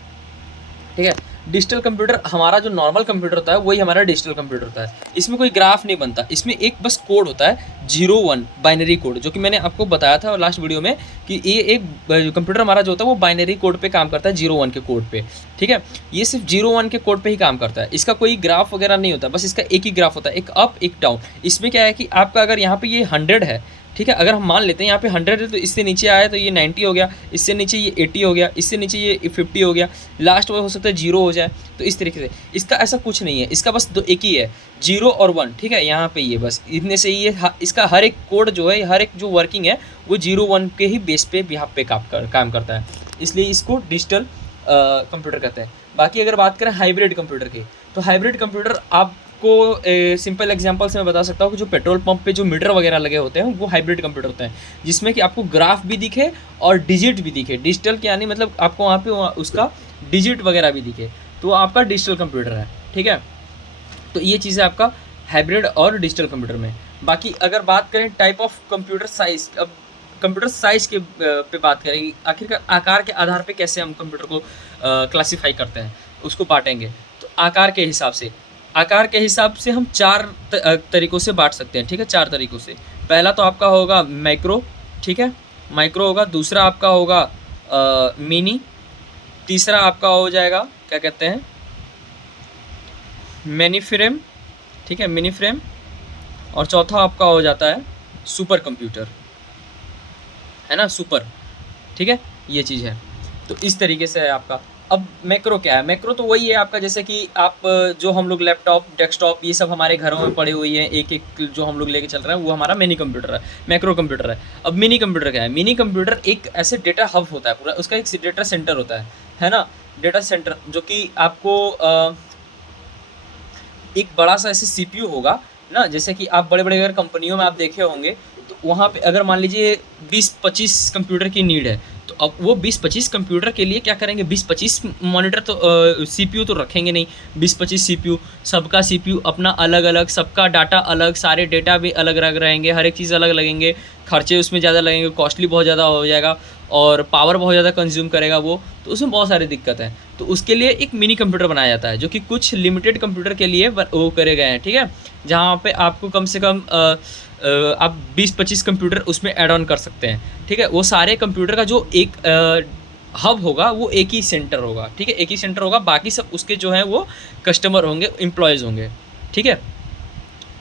ठीक है। डिजिटल कंप्यूटर, हमारा जो नॉर्मल कंप्यूटर होता है वही हमारा डिजिटल कंप्यूटर होता है। इसमें कोई ग्राफ नहीं बनता, इसमें एक बस कोड होता है 0-1 बाइनरी कोड, जो कि मैंने आपको बताया था लास्ट वीडियो में कि ये एक कंप्यूटर हमारा जो होता है वो बाइनरी कोड पे काम करता है, 0-1 के कोड पे, ठीक है। ये सिर्फ 0-1 के कोड पे ही काम करता है, इसका कोई ग्राफ वगैरह नहीं होता, बस इसका एक ही ग्राफ होता है, एक अप एक डाउन। इसमें क्या है कि आपका अगर यहाँ पे ये 100 है, ठीक है, अगर हम मान लेते हैं यहाँ पे 100 है, तो इससे नीचे आया तो ये 90 हो गया, इससे नीचे ये 80 हो गया, इससे नीचे ये 50 हो गया, लास्ट में हो सकता है 0 हो जाए। तो इस तरीके से इसका ऐसा कुछ नहीं है, इसका बस एक ही है 0 और 1, ठीक है। यहाँ पे ये बस इतने से ये इसका हर एक कोड जो है, हर एक जो वर्किंग है वो 0-1 के ही बेस पे यहाँ पे काम करता है, इसलिए इसको डिजिटल कंप्यूटर कहते हैं। बाकी अगर बात करें हाइब्रिड कंप्यूटर की, तो हाइब्रिड कंप्यूटर आपको सिंपल एग्जांपल से मैं बता सकता हूँ कि जो पेट्रोल पंप पे जो मीटर वगैरह लगे होते हैं वो हाइब्रिड कंप्यूटर होते हैं, जिसमें कि आपको ग्राफ भी दिखे और डिजिट भी दिखे। डिजिटल के यानी मतलब आपको वहाँ पे उसका डिजिट वगैरह भी दिखे, तो आपका डिजिटल कंप्यूटर है, ठीक है। तो ये चीज़ है आपका हाइब्रिड और डिजिटल कंप्यूटर में। बाकी अगर बात करें टाइप ऑफ कंप्यूटर साइज, अब कंप्यूटर साइज़ के पे बात करें, आखिरकार आकार के आधार पे कैसे हम कंप्यूटर को क्लासिफ़ाई करते हैं, उसको बाँटेंगे। तो आकार के हिसाब से हम 4 तरीकों से बाँट सकते हैं, ठीक है? 4 तरीकों से। पहला तो आपका होगा मैक्रो, ठीक है? माइक्रो होगा, दूसरा आपका होगा मिनी, तीसरा आपका हो जाएगा क्या कहते हैं मिनी फ्रेम, ठीक है? मिनी फ्रेम, और चौथा आपका हो जाता है सुपर कंप्यूटर, है ना? सुपर, ठीक है? ये चीज़ है। तो इस तरीके से है आपका। अब मैक्रो क्या है? मैक्रो तो वही है आपका, जैसे कि आप जो हम लोग लैपटॉप, डेस्कटॉप, ये सब हमारे घरों में पड़ी हुई है, एक-एक जो हम लोग लेके चल रहे हैं, वो हमारा मिनी कंप्यूटर है, मैक्रो कंप्यूटर है। अब मिनी कंप्यूटर क्या है? मिनी कंप्यूटर एक ऐसे डेटा हब होता है पूरा, उसका एक डेटा सेंटर होता है ना? डेटा सेंटर जो कि आपको एक बड़ा सा ऐसे सीपीयू होगा ना, जैसे कि आप बड़े-बड़े अगर कंपनियों में आप देखे होंगे, तो वहाँ पे अगर मान लीजिए 20-25 कंप्यूटर की नीड है, तो अब वो 20-25 कंप्यूटर के लिए क्या करेंगे, 20-25 मॉनिटर तो सीपीयू तो रखेंगे नहीं, 20-25 सीपीयू, सबका सीपीयू अपना अलग-अलग, सबका डाटा अलग, सारे डेटा भी अलग-अलग रहेंगे, हर एक चीज़ अलग लगेंगे, खर्चे उसमें ज़्यादा लगेंगे, कॉस्टली बहुत ज़्यादा हो जाएगा और पावर बहुत ज़्यादा कंज्यूम करेगा वो, तो उसमें बहुत सारी दिक्कत है। तो उसके लिए एक मिनी कंप्यूटर बनाया जाता है, जो कि कुछ लिमिटेड कंप्यूटर के लिए वो करे गए हैं, ठीक है? जहाँ पे आपको कम से कम आप 20-25 कंप्यूटर उसमें ऐड ऑन कर सकते हैं, ठीक है? वो सारे कंप्यूटर का जो एक हब होगा, वो एक ही सेंटर होगा, ठीक है? एक ही सेंटर होगा, बाकी सब उसके जो हैं वो कस्टमर होंगे, एम्प्लॉयज़ होंगे, ठीक है?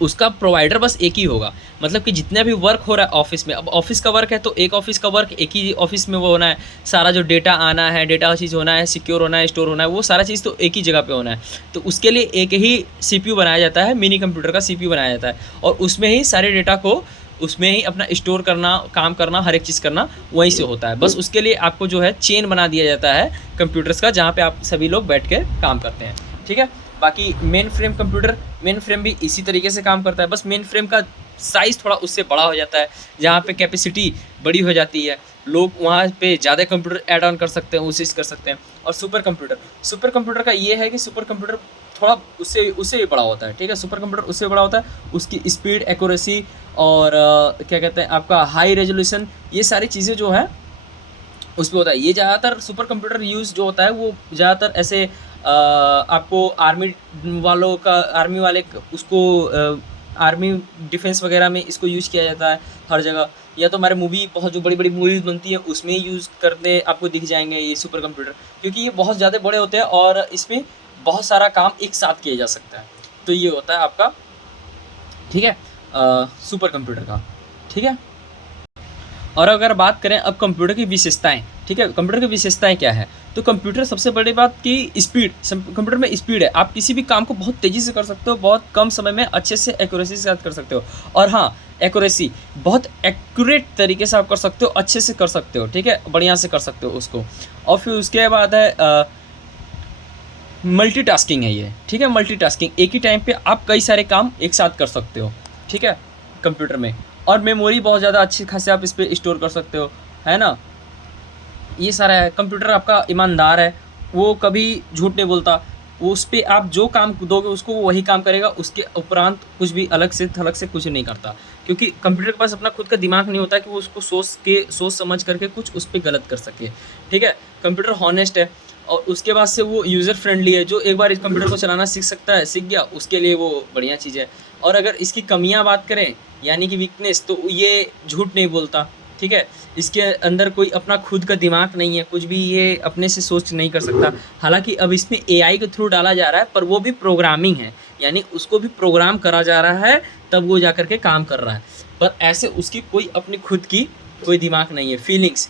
उसका प्रोवाइडर बस एक ही होगा, मतलब कि जितना भी वर्क हो रहा है ऑफिस में, अब ऑफिस का वर्क है तो एक ऑफिस का वर्क एक ही ऑफिस में वो होना है, सारा जो डेटा आना है, डेटा का चीज़ होना है, सिक्योर होना है, स्टोर होना है, वो सारा चीज़ तो एक ही जगह पे होना है। तो उसके लिए एक ही सीपीयू बनाया जाता है, मिनी कंप्यूटर का सीपीयू बनाया जाता है, और उसमें ही सारे डेटा को, उसमें ही अपना स्टोर करना, काम करना, हर एक चीज़ करना वहीं से होता है। बस उसके लिए आपको जो है चेन बना दिया जाता है कंप्यूटर्स का, जहाँ पे आप सभी लोग बैठ के काम करते हैं, ठीक है? बाकी main frame computer, main frame भी इसी तरीके से काम करता है, बस मेन फ्रेम का साइज़ थोड़ा उससे बड़ा हो जाता है, जहाँ पे कैपेसिटी बड़ी हो जाती है, लोग वहाँ पे ज़्यादा कंप्यूटर ऐड ऑन कर सकते हैं, वो चीज़ कर सकते हैं। और सुपर कंप्यूटर का ये है कि सुपर कंप्यूटर थोड़ा उससे भी बड़ा होता है, ठीक है? सुपर कंप्यूटर उससे बड़ा होता है, उसकी स्पीड, एक्यूरेसी और क्या कहते हैं आपका हाई रेजोल्यूशन, ये सारी चीज़ें जो है उसमें होता है। ये ज़्यादातर सुपर कंप्यूटर यूज़ जो होता है वो ज़्यादातर ऐसे आपको आर्मी वाले उसको आर्मी डिफेंस वगैरह में इसको यूज़ किया जाता है हर जगह, या तो हमारे मूवी, बहुत जो बड़ी-बड़ी मूवीज़ बनती है उसमें यूज़ करते आपको दिख जाएँगे ये सुपर कंप्यूटर, क्योंकि ये बहुत ज़्यादा बड़े होते हैं और इसमें बहुत सारा काम एक साथ किया जा सकता है। तो ये होता है आपका, ठीक है? सुपर कंप्यूटर का, ठीक है? और अगर बात करें अब कंप्यूटर की विशेषताएँ, ठीक है? कंप्यूटर की विशेषताएँ क्या है? तो कंप्यूटर सबसे बड़ी बात कि स्पीड, कंप्यूटर में स्पीड है, आप किसी भी काम को बहुत तेज़ी से कर सकते हो, बहुत कम समय में अच्छे से एक्यूरेसी के साथ कर सकते हो। और हाँ, एक्यूरेसी, बहुत एक्यूरेट तरीके से आप कर सकते हो, अच्छे से कर सकते हो, ठीक है? बढ़िया से कर सकते हो उसको। और फिर उसके बाद है मल्टीटास्किंग है ये, ठीक है? मल्टीटास्किंग, एक ही टाइम पे आप कई सारे काम एक साथ कर सकते हो, ठीक है? कंप्यूटर में। और मेमोरी बहुत ज़्यादा अच्छी खासी आप इस पे स्टोर कर सकते हो, है ना? ये सारा है। कंप्यूटर आपका ईमानदार है, वो कभी झूठ नहीं बोलता, वो उस पे आप जो काम दोगे उसको वो वही काम करेगा, उसके उपरांत कुछ भी अलग से थलग से कुछ नहीं करता, क्योंकि कंप्यूटर के पास अपना खुद का दिमाग नहीं होता कि वो उसको सोच समझ करके कुछ उस पे गलत कर सके, ठीक है? कंप्यूटर हॉनेस्ट है, और उसके बाद से वो यूज़र फ्रेंडली है, जो एक बार इस कंप्यूटर को चलाना सीख सकता है, सीख गया, उसके लिए वो बढ़िया चीज़ है। और अगर इसकी कमियाँ बात करें, यानी कि वीकनेस, तो ये झूठ नहीं बोलता, ठीक है? इसके अंदर कोई अपना खुद का दिमाग नहीं है, कुछ भी ये अपने से सोच नहीं कर सकता। हालाँकि अब इसमें एआई के थ्रू डाला जा रहा है, पर वो भी प्रोग्रामिंग है, यानी उसको भी प्रोग्राम करा जा रहा है, तब वो जाकर के काम कर रहा है। पर ऐसे उसकी कोई अपनी खुद की कोई दिमाग नहीं है, फीलिंग्स,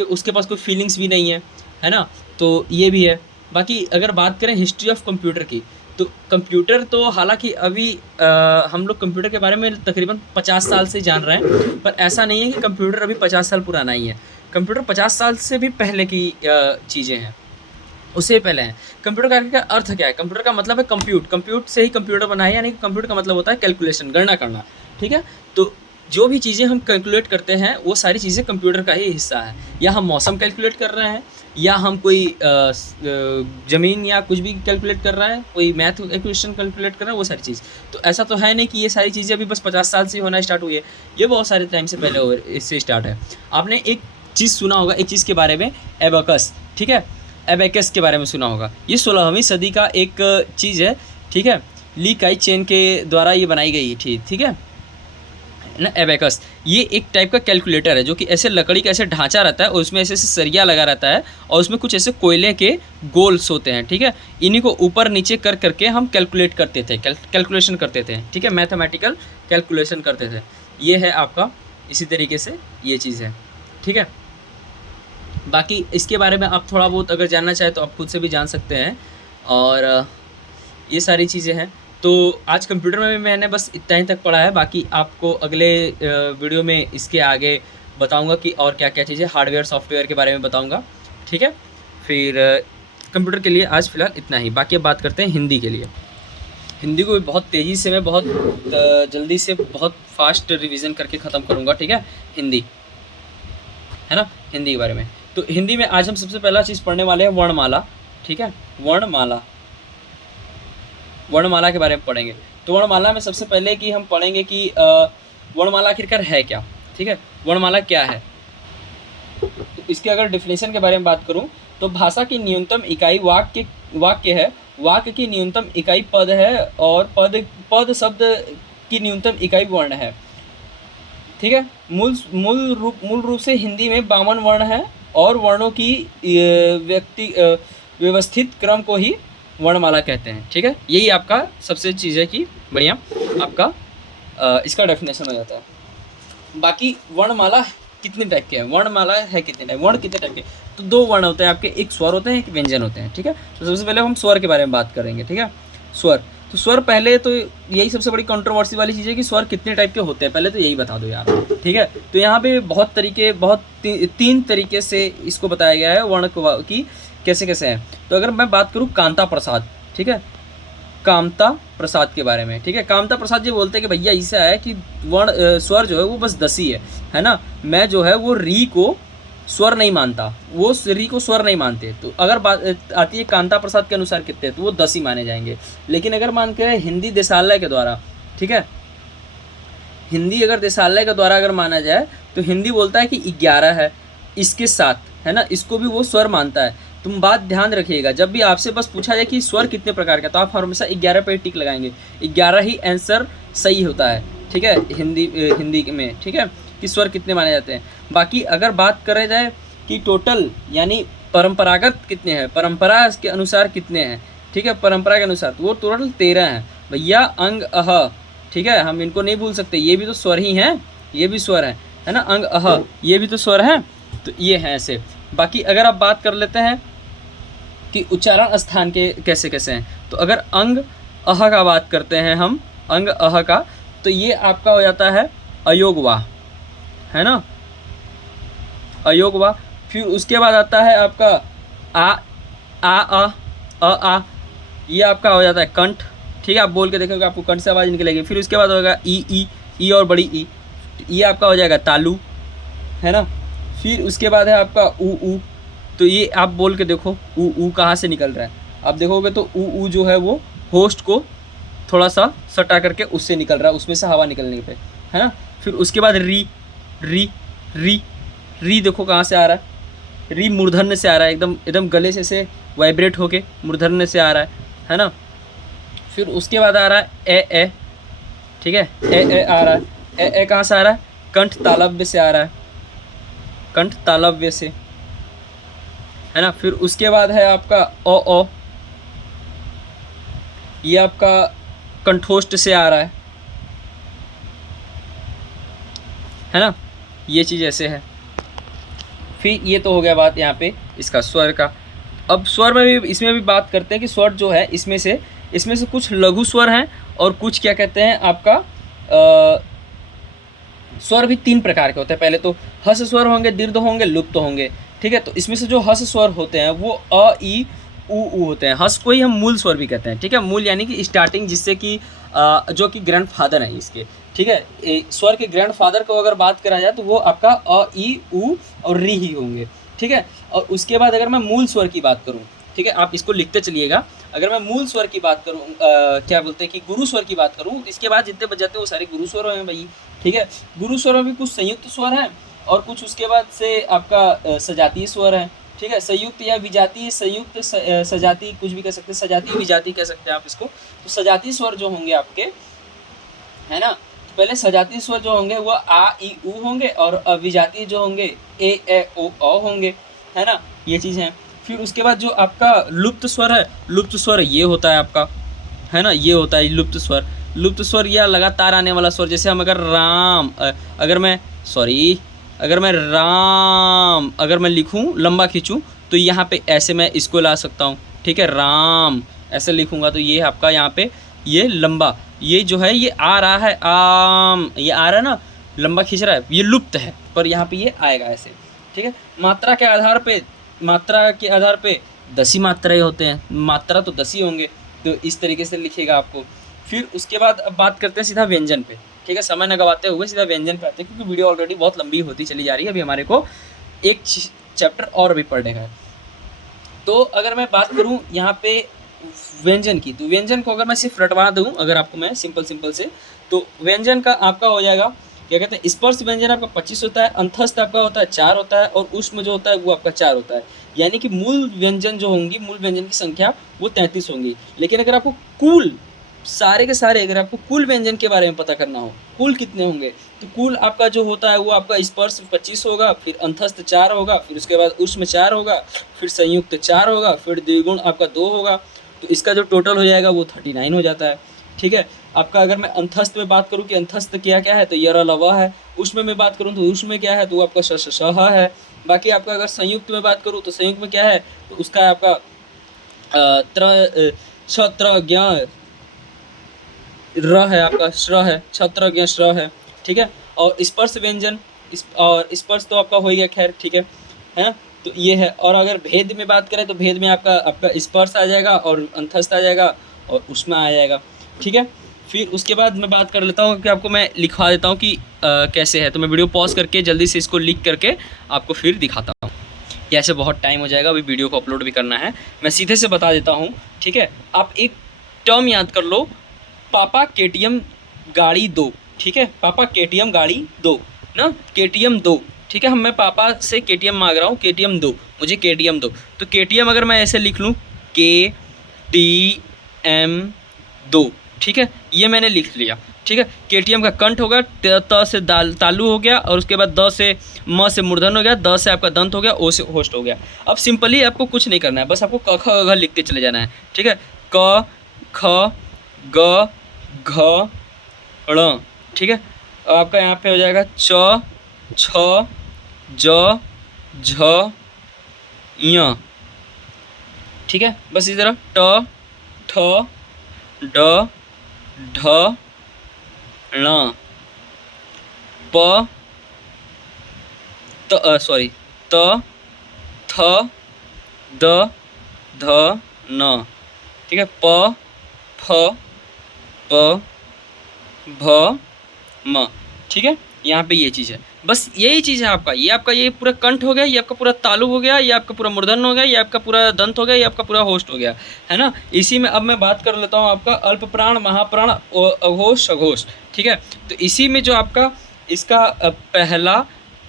उसके पास कोई फीलिंग्स भी नहीं है ना? तो ये भी है। बाकी अगर बात करें हिस्ट्री ऑफ कंप्यूटर की, तो कंप्यूटर तो हालाँकि अभी हम लोग कंप्यूटर के बारे में तकरीबन 50 साल से जान रहे हैं, पर ऐसा नहीं है कि कंप्यूटर अभी 50 साल पुराना ही है। कंप्यूटर 50 साल से भी पहले की चीज़ें हैं, उससे पहले हैं। कंप्यूटर का अर्थ क्या है? कंप्यूटर का मतलब है कंप्यूट से ही कंप्यूटर बना है, यानी कि कंप्यूटर का मतलब होता है कैलकुलेशन, गणना करना, ठीक है? तो जो भी चीज़ें हम कैलकुलेट करते हैं, वो सारी चीज़ें कंप्यूटर का ही हिस्सा है। या हम मौसम कैलकुलेट कर रहे हैं, या हम कोई ज़मीन या कुछ भी कैलकुलेट कर रहा है, कोई मैथ इक्वेशन कैलकुलेट कर रहा है, वो सारी चीज़। तो ऐसा तो है नहीं कि ये सारी चीज़ें अभी बस 50 साल से होना स्टार्ट हुई है, ये बहुत सारे टाइम से पहले इससे स्टार्ट है। आपने एक चीज़ सुना होगा, एक चीज़ के बारे में, एबेकस, ठीक है, एबेकस के बारे में सुना होगा। ये 16वीं सदी का एक चीज़ है, ठीक है, ली काई चेन के द्वारा ये बनाई गई थी, ठीक है ना, एबेकस। ये एक टाइप का कैलकुलेटर है जो कि ऐसे लकड़ी का ऐसे ढांचा रहता है और उसमें ऐसे ऐसे सरिया लगा रहता है और उसमें कुछ ऐसे कोयले के गोल्स होते हैं, ठीक है। इन्हीं को ऊपर नीचे कर करके हम कैलकुलेट करते थे, कैलकुलेशन करते थे, ठीक है, मैथमेटिकल कैलकुलेशन करते थे। ये है आपका, इसी तरीके से ये चीज़ है, ठीक है। बाकी इसके बारे में आप थोड़ा बहुत अगर जानना चाहें तो आप खुद से भी जान सकते हैं। और ये सारी चीज़ें हैं। तो आज कंप्यूटर में भी मैंने बस इतना ही तक पढ़ा है, बाकी आपको अगले वीडियो में इसके आगे बताऊंगा कि और क्या क्या चीज़ें, हार्डवेयर सॉफ्टवेयर के बारे में बताऊंगा, ठीक है। फिर कंप्यूटर के लिए आज फ़िलहाल इतना ही। बाकी अब बात करते हैं हिंदी के लिए। हिंदी को भी बहुत तेज़ी से मैं बहुत जल्दी से बहुत फास्ट रिवीजन करके ख़त्म करूँगा, ठीक है, हिंदी, है ना, हिंदी के बारे में। तो हिंदी में आज हम सबसे पहला चीज़ पढ़ने वाले हैं वर्णमाला, ठीक है, वर्णमाला, वर्णमाला के बारे में पढ़ेंगे। तो वर्णमाला में सबसे पहले कि हम पढ़ेंगे कि वर्णमाला आखिरकार है क्या, ठीक है, वर्णमाला क्या है। तो इसके अगर डिफिनेशन के बारे में बात करूं तो भाषा की न्यूनतम इकाई वाक्य है, वाक्य की न्यूनतम इकाई पद है और पद शब्द की न्यूनतम इकाई वर्ण है, ठीक है। मूल रूप से हिंदी में 52 वर्ण हैं और वर्णों की व्यवस्थित क्रम को ही वर्णमाला कहते हैं, ठीक है। यही आपका सबसे चीज़ है कि बढ़िया आपका इसका डेफिनेशन हो जाता है। बाकी वर्णमाला कितने टाइप के हैं, वर्णमाला है कितने टाइप, वर्ण कितने टाइप के, तो 2 वर्ण होते हैं आपके, एक स्वर होते हैं, एक व्यंजन होते हैं, ठीक है। तो सबसे पहले हम स्वर के बारे में बात करेंगे, ठीक है। स्वर, तो स्वर पहले तो यही सबसे बड़ी कंट्रोवर्सी वाली चीज़ है कि स्वर कितने टाइप के होते हैं, पहले तो यही बता दो यार, ठीक है। तो यहाँ पे बहुत तरीके, बहुत 3 तरीके से इसको बताया गया है वर्ण को कि कैसे कैसे हैं। तो अगर मैं बात करूँ कांता प्रसाद, ठीक है, कामता प्रसाद के बारे में, ठीक है। कामता प्रसाद जी बोलते हैं कि भैया ऐसा है कि वर्ण स्वर जो है वो बस 10 ही है ना। मैं जो है वो री को स्वर नहीं मानता, वो री को स्वर नहीं मानते। तो अगर बात आती है कांता प्रसाद के अनुसार कितने, तो वो 10 ही माने जाएंगे। लेकिन अगर मान के हिंदी देशालय के द्वारा, ठीक है, हिंदी अगर देशालय के द्वारा अगर माना जाए तो हिंदी बोलता है कि 11 है, इसके साथ, है ना, इसको भी वो स्वर मानता है। तुम बात ध्यान रखिएगा, जब भी आपसे बस पूछा जाए कि स्वर कितने प्रकार का, तो आप हमेशा 11 पे टिक लगाएंगे, 11 ही आंसर सही होता है, ठीक है, हिंदी में, ठीक है, कि स्वर कितने माने जाते हैं। बाकी अगर बात करें जाए कि टोटल यानी परंपरागत कितने हैं, परंपरा के अनुसार कितने हैं, ठीक है, परंपरा के अनुसार, तो वो टोटल 13 हैं भैया। अंग अह, ठीक है, हम इनको नहीं भूल सकते, ये भी तो स्वर ही हैं, ये भी स्वर हैं, है ना, अंग अह ये भी तो स्वर हैं, तो ये हैं ऐसे। बाकी अगर आप बात कर लेते हैं कि उच्चारण स्थान के कैसे कैसे हैं, तो अगर अंग अह का बात करते हैं हम, अंग अह का, तो ये आपका हो जाता है अयोगवा, है ना, अयोगवा। फिर उसके बाद आता है आपका आ, ये आपका हो जाता है कंठ, ठीक है, आप बोल के देखोगे आपको कंठ से आवाज़ निकलेगी। फिर उसके बाद होगा ई और बड़ी ई, ये आपका हो जाएगा तालु, है ना। फिर उसके बाद है आपका ऊ, तो ये आप बोल के देखो ऊ कहाँ से निकल रहा है, आप देखोगे तो ऊ जो है वो होस्ट को थोड़ा सा सटा करके उससे निकल रहा है, उसमें से हवा निकलने पे, है ना। फिर उसके बाद री देखो कहाँ से आ रहा है, री मूर्धन्य से आ रहा है, एकदम गले से वाइब्रेट होके मूर्धन्य से आ रहा है ना। फिर उसके बाद आ रहा है ए, ठीक है, ए आ रहा है, ए कहाँ से आ रहा है, कंठ तालव्य से आ रहा है, कंठ तालव्य से, है ना। फिर उसके बाद है आपका ओ, ये आपका कंठोष्ठ से आ रहा है ना, ये चीज़ ऐसे है। फिर ये तो हो गया बात यहाँ पे इसका स्वर का। अब स्वर में भी, इसमें भी बात करते हैं कि स्वर जो है इसमें से कुछ लघु स्वर हैं और कुछ क्या कहते हैं आपका स्वर भी 3 प्रकार के होते हैं। पहले तो हस स्वर होंगे, दीर्घ होंगे, लुप्त होंगे, ठीक है। तो इसमें से जो हस स्वर होते हैं वो अ, ई, ऊ होते हैं। हस को ही हम मूल स्वर भी कहते हैं, ठीक है, मूल यानी कि स्टार्टिंग, जिससे कि जो कि ग्रैंडफादर है इसके, ठीक है। स्वर के ग्रैंडफादर को अगर बात करा जाए तो वो आपका अ, ई, ऊ और री ही होंगे, ठीक है। और उसके बाद अगर मैं मूल स्वर की बात करूँ, ठीक है, आप इसको लिखते चलिएगा। अगर मैं मूल स्वर की बात करूँ, क्या बोलते हैं कि गुरु स्वर की बात करूँ, इसके बाद जितने बच जाते हैं वो सारे गुरु स्वर हैं भाई, ठीक है। गुरु स्वर में भी कुछ संयुक्त स्वर हैं और कुछ उसके बाद से आपका सजातीय स्वर है, ठीक है। संयुक्त या विजातीय, संयुक्त सजातीय, कुछ भी कह सकते हैं, सजातीय विजातीय कह सकते हैं आप इसको। तो सजातीय स्वर जो होंगे आपके, है ना, तो पहले सजातीय स्वर जो होंगे वो आ ई उ होंगे और विजातीय जो होंगे ए ओ होंगे, है ना, ये चीज़ है। फिर उसके बाद जो आपका लुप्त स्वर है, लुप्त स्वर ये होता है आपका, है ना, ये होता है लुप्त स्वर। लुप्त स्वर या लगातार आने वाला स्वर, जैसे हम अगर राम, अगर मैं सॉरी अगर मैं राम अगर मैं लिखूं लंबा खींचूं तो यहाँ पे ऐसे मैं इसको ला सकता हूँ, ठीक है। राम ऐसे लिखूंगा तो ये आपका यहाँ पे ये लंबा, ये जो है ये आ रहा है, आम ये आ रहा है ना, लंबा खींच रहा है, ये लुप्त है, पर यहाँ पे ये आएगा ऐसे, ठीक है। मात्रा के आधार पे, मात्रा के आधार पे 10 ही मात्राएँ होते हैं, मात्रा तो 10 ही होंगे, तो इस तरीके से लिखिएगा आपको। फिर उसके बाद अब बात करते हैं सीधा व्यंजन पे, ठीक है। समय न गवाते हुए सीधा व्यंजन पे आते हैं, क्योंकि वीडियो ऑलरेडी बहुत लंबी होती चली जा रही है, अभी हमारे को एक चैप्टर और भी पढ़ने का है। तो अगर मैं बात करूँ यहाँ पे व्यंजन की, तो व्यंजन को अगर मैं सिर्फ रटवा दूँ अगर आपको मैं सिंपल से, तो व्यंजन का आपका हो जाएगा, क्या कहते हैं, स्पर्श व्यंजन आपका 25 होता है, अंतस्थ आपका होता है 4 होता है और उष्म जो होता है वो आपका 4 होता है। यानी कि मूल व्यंजन जो होंगी, मूल व्यंजन की संख्या वो 33 होंगी। लेकिन अगर आपको कुल सारे के सारे, अगर आपको कुल व्यंजन के बारे में पता करना हो, कुल कितने होंगे, तो कुल आपका जो होता है वो आपका स्पर्श 25 होगा, फिर अंतस्थ 4 होगा, फिर उसके बाद उष्म 4 होगा, फिर संयुक्त 4 होगा, फिर द्विगुण आपका 2 होगा। तो इसका जो टोटल हो जाएगा वो 39 हो जाता है, ठीक है। आपका अगर मैं अंतस्थ में बात करूं कि अंतस्थ क्या क्या है, तो यर लव है। उष्म में बात करूं तो उष्म में क्या है, तो वो आपका श है। बाकी आपका अगर संयुक्त में बात करूं तो संयुक्त में क्या है, तो उसका आपका छत्र ज्ञ र है, आपका श्र है, छत्र ज्ञ श्र है, ठीक है। और स्पर्श व्यंजन, और स्पर्श तो आपका हो गया, खैर ठीक है ना। तो ये है। और अगर भेद में बात करें तो भेद में आपका स्पर्श आ जाएगा और अंतस्थ आ जाएगा और उसमें आ जाएगा, ठीक है। फिर उसके बाद मैं बात कर लेता हूँ कि आपको मैं लिखवा देता हूँ कि कैसे है। तो मैं वीडियो पॉज करके जल्दी से इसको लिख करके आपको फिर दिखाता हूँ, या ऐसे बहुत टाइम हो जाएगा, अभी वीडियो को अपलोड भी करना है। मैं सीधे से बता देता हूँ, ठीक है। आप एक टर्म याद कर लो, पापा केटीएम गाड़ी दो, ठीक है। पापा केटीएम गाड़ी दो ना, केटीएम दो, ठीक है। मैं पापा से केटीएम मांग रहा हूँ, केटीएम दो, मुझे केटीएम दो। तो केटीएम अगर मैं ऐसे लिख लूँ, KTM दो, ठीक है, ये मैंने लिख लिया, ठीक है। केटीएम का कंठ होगा, त से तालु हो गया, और उसके बाद द से म से मूर्धन हो गया, द से आपका दंत हो गया, ओ से होस्ट हो गया। अब सिंपली आपको कुछ नहीं करना है, बस आपको क ख ग लिखते चले जाना है, ठीक है। क ख ग घ ण, ठीक है। आपका यहाँ पे हो जाएगा च छ ज झ य, ठीक है। बस इस तरह ट ठ ड ढ ण प त थ द ध न, ठीक है। प फ प भ म, ठीक है। यहाँ पे ये चीज़ है, बस यही चीज़ है आपका। ये आपका ये पूरा कंठ हो गया, ये आपका पूरा तालु हो गया, ये आपका पूरा मूर्धन हो गया, ये आपका पूरा दंत हो गया, ये आपका पूरा होस्ट हो गया, है ना। इसी में अब मैं बात कर लेता हूँ आपका अल्प प्राण, महाप्राण, अघोष, सघोष, ठीक है। तो इसी में जो आपका इसका पहला,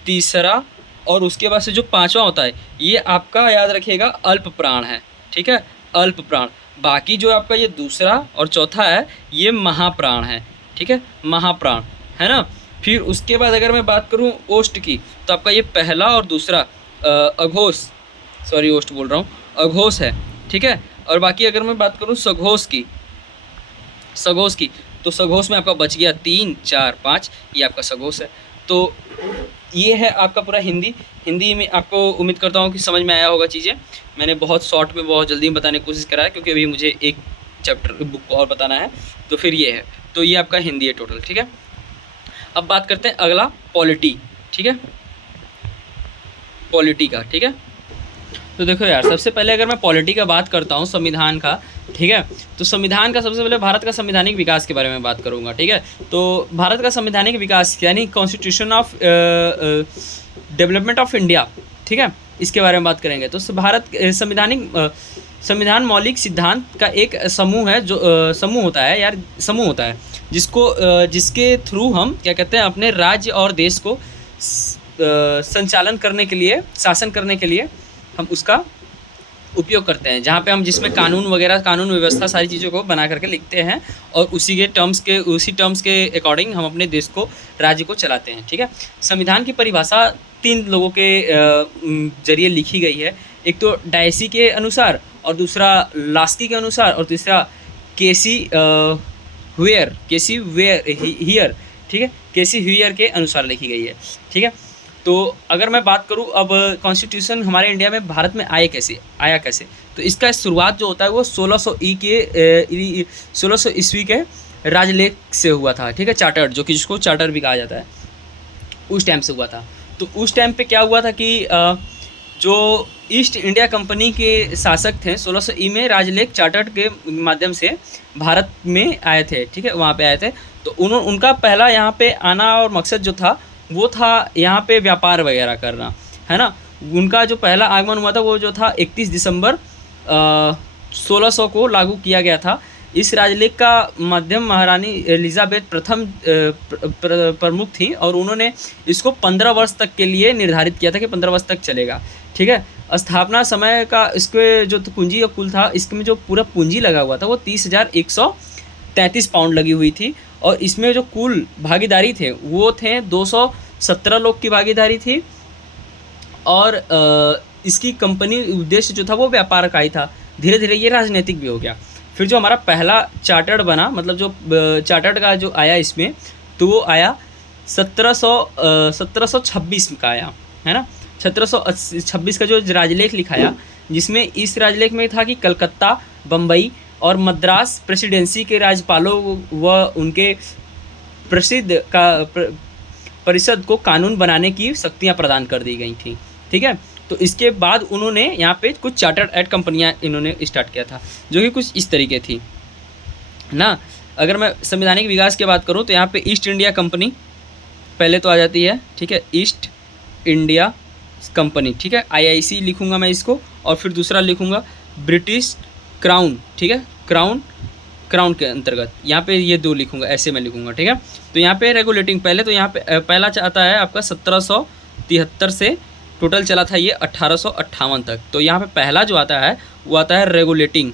तीसरा और उसके बाद से जो पाँचवा होता है, ये आपका याद रखिएगा अल्प प्राण है, ठीक है, अल्प प्राण। बाकी जो आपका ये दूसरा और चौथा है ये महाप्राण है, ठीक है, महाप्राण, है ना। फिर उसके बाद अगर मैं बात करूं ओष्ठ की, तो आपका ये पहला और दूसरा अघोष, सॉरी ओष्ठ बोल रहा हूँ, अघोष है, ठीक है। और बाकी अगर मैं बात करूं सघोष की, तो सघोष में आपका बच गया 3 4 5, ये आपका सघोष है। तो ये है आपका पूरा हिंदी में। आपको उम्मीद करता हूँ कि समझ में आया होगा चीज़ें। मैंने बहुत शॉर्ट में बहुत जल्दी बताने की कोशिश करा है, क्योंकि अभी मुझे एक चैप्टर बुक को और बताना है। तो फिर ये है, तो ये आपका हिंदी है टोटल, ठीक है। अब बात करते हैं अगला पॉलिटी, ठीक है, पॉलिटी का, ठीक है। तो देखो यार, सबसे पहले अगर मैं पॉलिटी का बात करता हूँ, संविधान का, ठीक है, तो संविधान का सबसे पहले भारत का संवैधानिक विकास के बारे में बात करूँगा, ठीक है। तो भारत का संवैधानिक विकास यानी constitution of development of India, ठीक है, इसके बारे में बात करेंगे। तो भारत संविधान मौलिक सिद्धांत का एक समूह है, जो समूह होता है यार, समूह होता है जिसके थ्रू हम क्या कहते हैं, अपने राज्य और देश को संचालन करने के लिए, शासन करने के लिए हम उसका उपयोग करते हैं, जहाँ पे हम जिसमें कानून वगैरह, कानून व्यवस्था, सारी चीज़ों को बना करके लिखते हैं और उसी टर्म्स के अकॉर्डिंग हम अपने देश को, राज्य को चलाते हैं। ठीक है। संविधान की परिभाषा 3 लोगों के जरिए लिखी गई है। एक तो डायसी के अनुसार, और दूसरा लास्की के अनुसार, और तीसरा केसी हियर, ठीक है, केसी हियर के अनुसार लिखी गई है। ठीक है। तो अगर मैं बात करूं अब कॉन्स्टिट्यूशन हमारे इंडिया में, भारत में आया कैसे, तो इसका शुरुआत जो होता है वो 1600 ईस्वी के राजलेख से हुआ था। ठीक है। चार्टर, जो कि जिसको चार्टर भी कहा जाता है, उस टाइम से हुआ था। तो उस टाइम पे क्या हुआ था कि जो ईस्ट इंडिया कंपनी के शासक थे 1600 ई में राजलेख चार्टर के माध्यम से भारत में आए थे। ठीक है, वहाँ पे आए थे। तो उनका पहला यहाँ पे आना और मकसद जो था वो था यहाँ पे व्यापार वगैरह करना, है ना। उनका जो पहला आगमन हुआ था वो जो था 31 दिसंबर 1600 को लागू किया गया था। इस राजलेख का माध्यम महारानी एलिजाबेथ प्रथम प्रमुख थी, और उन्होंने इसको 15 वर्ष तक के लिए निर्धारित किया था कि 15 वर्ष तक चलेगा। ठीक है। स्थापना समय का इसके जो पूंजी का कुल था, इसमें जो पूरा पूंजी लगा हुआ था वो 30,133 पाउंड लगी हुई थी, और इसमें जो कुल भागीदारी थे वो थे 217 लोग की भागीदारी थी, और इसकी कंपनी उद्देश्य जो था वो व्यापार का ही था। धीरे धीरे ये राजनीतिक भी हो गया। फिर जो हमारा पहला चार्टर्ड बना, मतलब जो चार्टर्ड का जो आया इसमें, तो वो आया 1726 का आया, है ना। 1726 का जो राजलेख लिखाया, जिसमें इस राजलेख में था कि कलकत्ता, बम्बई और मद्रास प्रेसिडेंसी के राज्यपालों व उनके प्रसिद्ध परिषद को कानून बनाने की शक्तियां प्रदान कर दी गई थी। ठीक है। तो इसके बाद उन्होंने यहाँ पे कुछ चार्टर्ड एक्ट कंपनियां इन्होंने स्टार्ट किया था, जो कि कुछ इस तरीके थी ना। अगर मैं संवैधानिक विकास की बात करूँ तो यहाँ पे ईस्ट इंडिया कंपनी पहले तो आ जाती है। ठीक है, ईस्ट इंडिया कंपनी। ठीक है, IIC लिखूँगा मैं इसको, और फिर दूसरा लिखूँगा ब्रिटिश क्राउन। ठीक है, क्राउन के अंतर्गत यहाँ पे ये 2 लिखूँगा, ऐसे मैं लिखूँगा। ठीक है। तो यहाँ पे रेगुलेटिंग, पहले तो यहाँ पे पहला आता है आपका 1773 से टोटल चला था ये 1858 तक। तो यहाँ पे पहला जो आता है वो आता है रेगुलेटिंग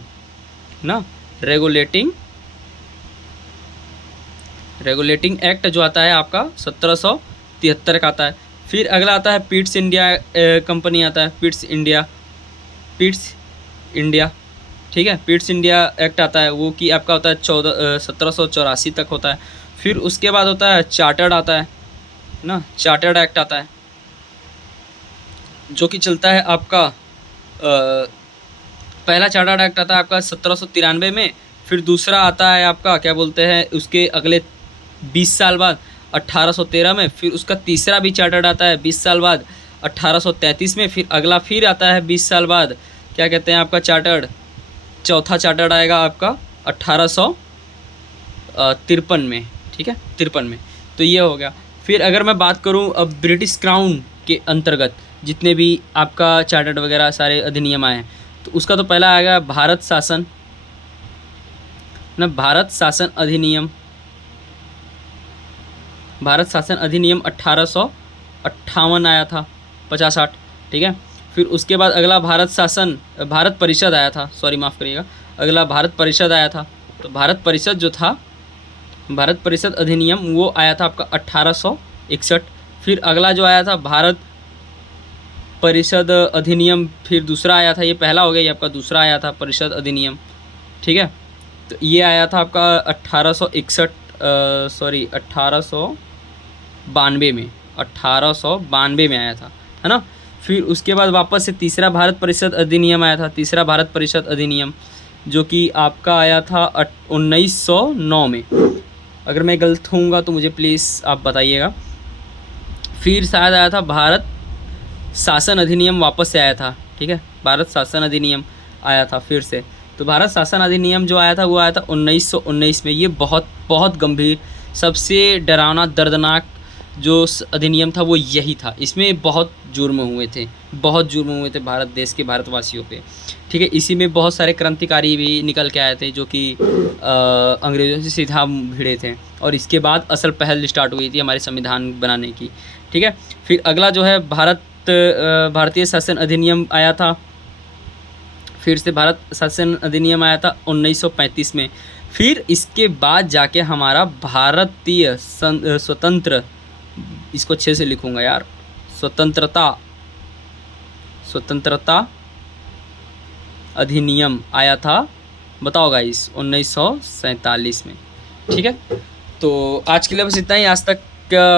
ना, रेगुलेटिंग एक्ट जो आता है आपका 1773 का आता है। फिर अगला आता है पिट्स इंडिया कंपनी आता है, पिट्स इंडिया। ठीक है, पिट्स इंडिया एक्ट आता है, वो कि आपका होता है 1784 तक होता है। फिर उसके बाद होता है चार्टर्ड आता है ना, चार्टर्ड एक्ट आता है, जो कि चलता है आपका पहला चार्टर्ड एक्ट आता है आपका 1793 में। फिर दूसरा आता है आपका क्या बोलते हैं, उसके अगले 20 साल बाद 1813 में। फिर उसका तीसरा भी चार्टर्ड आता है 20 साल बाद 1833 में। फिर अगला फिर आता है 20 साल बाद, क्या कहते हैं आपका चार्टर्ड, चौथा चार्टर्ड आएगा आपका 1853 में। ठीक है, 53 में। तो ये हो गया। फिर अगर मैं बात करूँ अब ब्रिटिश क्राउन के अंतर्गत जितने भी आपका चार्टर्ड वगैरह सारे अधिनियम आए हैं, तो उसका तो पहला आएगा भारत शासन अधिनियम, भारत शासन अधिनियम 1858 आया था 50-60। ठीक है। फिर उसके बाद अगला भारत परिषद आया था, सॉरी माफ़ करिएगा, अगला भारत परिषद आया था। तो भारत परिषद जो था, भारत परिषद अधिनियम, वो आया था आपका 1861। फिर अगला जो आया था भारत परिषद अधिनियम, फिर दूसरा आया था, ये पहला हो गया, ये आपका दूसरा आया था परिषद अधिनियम। ठीक है। तो ये आया था आपका 1892 में आया था, है ना। फिर उसके बाद वापस से तीसरा भारत परिषद अधिनियम आया था, तीसरा भारत परिषद अधिनियम, जो कि आपका आया था 1909 में। अगर मैं गलत होऊंगा तो मुझे प्लीज़ आप बताइएगा। फिर शायद आया था भारत शासन अधिनियम, वापस से आया था। ठीक है, भारत शासन अधिनियम आया था फिर से। तो भारत शासन अधिनियम जो आया था वो आया था 1919 में। ये बहुत गंभीर, सबसे डरावना, दर्दनाक अधिनियम था वो यही था। इसमें बहुत जुर्म हुए थे, बहुत जुर्म हुए थे भारत देश के भारतवासियों पे, ठीक है। इसी में बहुत सारे क्रांतिकारी भी निकल के आए थे जो कि अंग्रेज़ों से सीधा भिड़े थे, और इसके बाद असल पहल स्टार्ट हुई थी हमारे संविधान बनाने की, ठीक है। फिर अगला जो है भारतीय शासन अधिनियम आया था, फिर से भारत शासन अधिनियम आया था 1935 में। फिर इसके बाद जाके हमारा भारतीय स्वतंत्र, इसको अच्छे से लिखूंगा यार, स्वतंत्रता अधिनियम आया था, बताओ गाइस, 1947 में, ठीक है। तो आज के लिए बस इतना ही। आज तक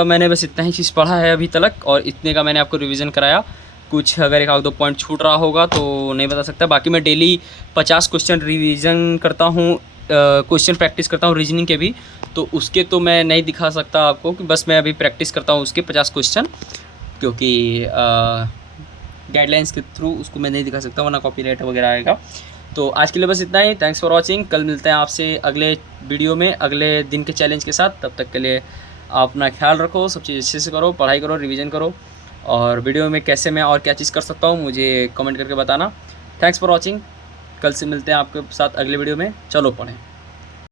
मैंने बस इतना ही चीज़ पढ़ा है अभी तक, और इतने का मैंने आपको रिवीजन कराया। कुछ अगर एक आध दो पॉइंट छूट रहा होगा तो नहीं बता सकता। बाकी मैं डेली 50 क्वेश्चन रिवीजन करता हूँ, क्वेश्चन प्रैक्टिस करता हूँ रीजनिंग के भी, तो उसके तो मैं नहीं दिखा सकता आपको कि बस मैं अभी प्रैक्टिस करता हूँ उसके 50 क्वेश्चन, क्योंकि गाइडलाइंस के थ्रू उसको मैं नहीं दिखा सकता, वरना कॉपीराइट वगैरह आएगा। तो आज के लिए बस इतना ही। Thanks for watching. कल मिलते हैं आपसे अगले वीडियो में अगले दिन के चैलेंज के साथ। तब तक के लिए आप अपना ख्याल रखो, सब चीज़ अच्छे से करो, पढ़ाई करो, रिवीजन करो, और वीडियो में कैसे मैं और क्या चीज़ कर सकता हूँ मुझे कमेंट करके बताना। Thanks for watching. कल से मिलते हैं आपके साथ अगले वीडियो में। चलो पढ़ें।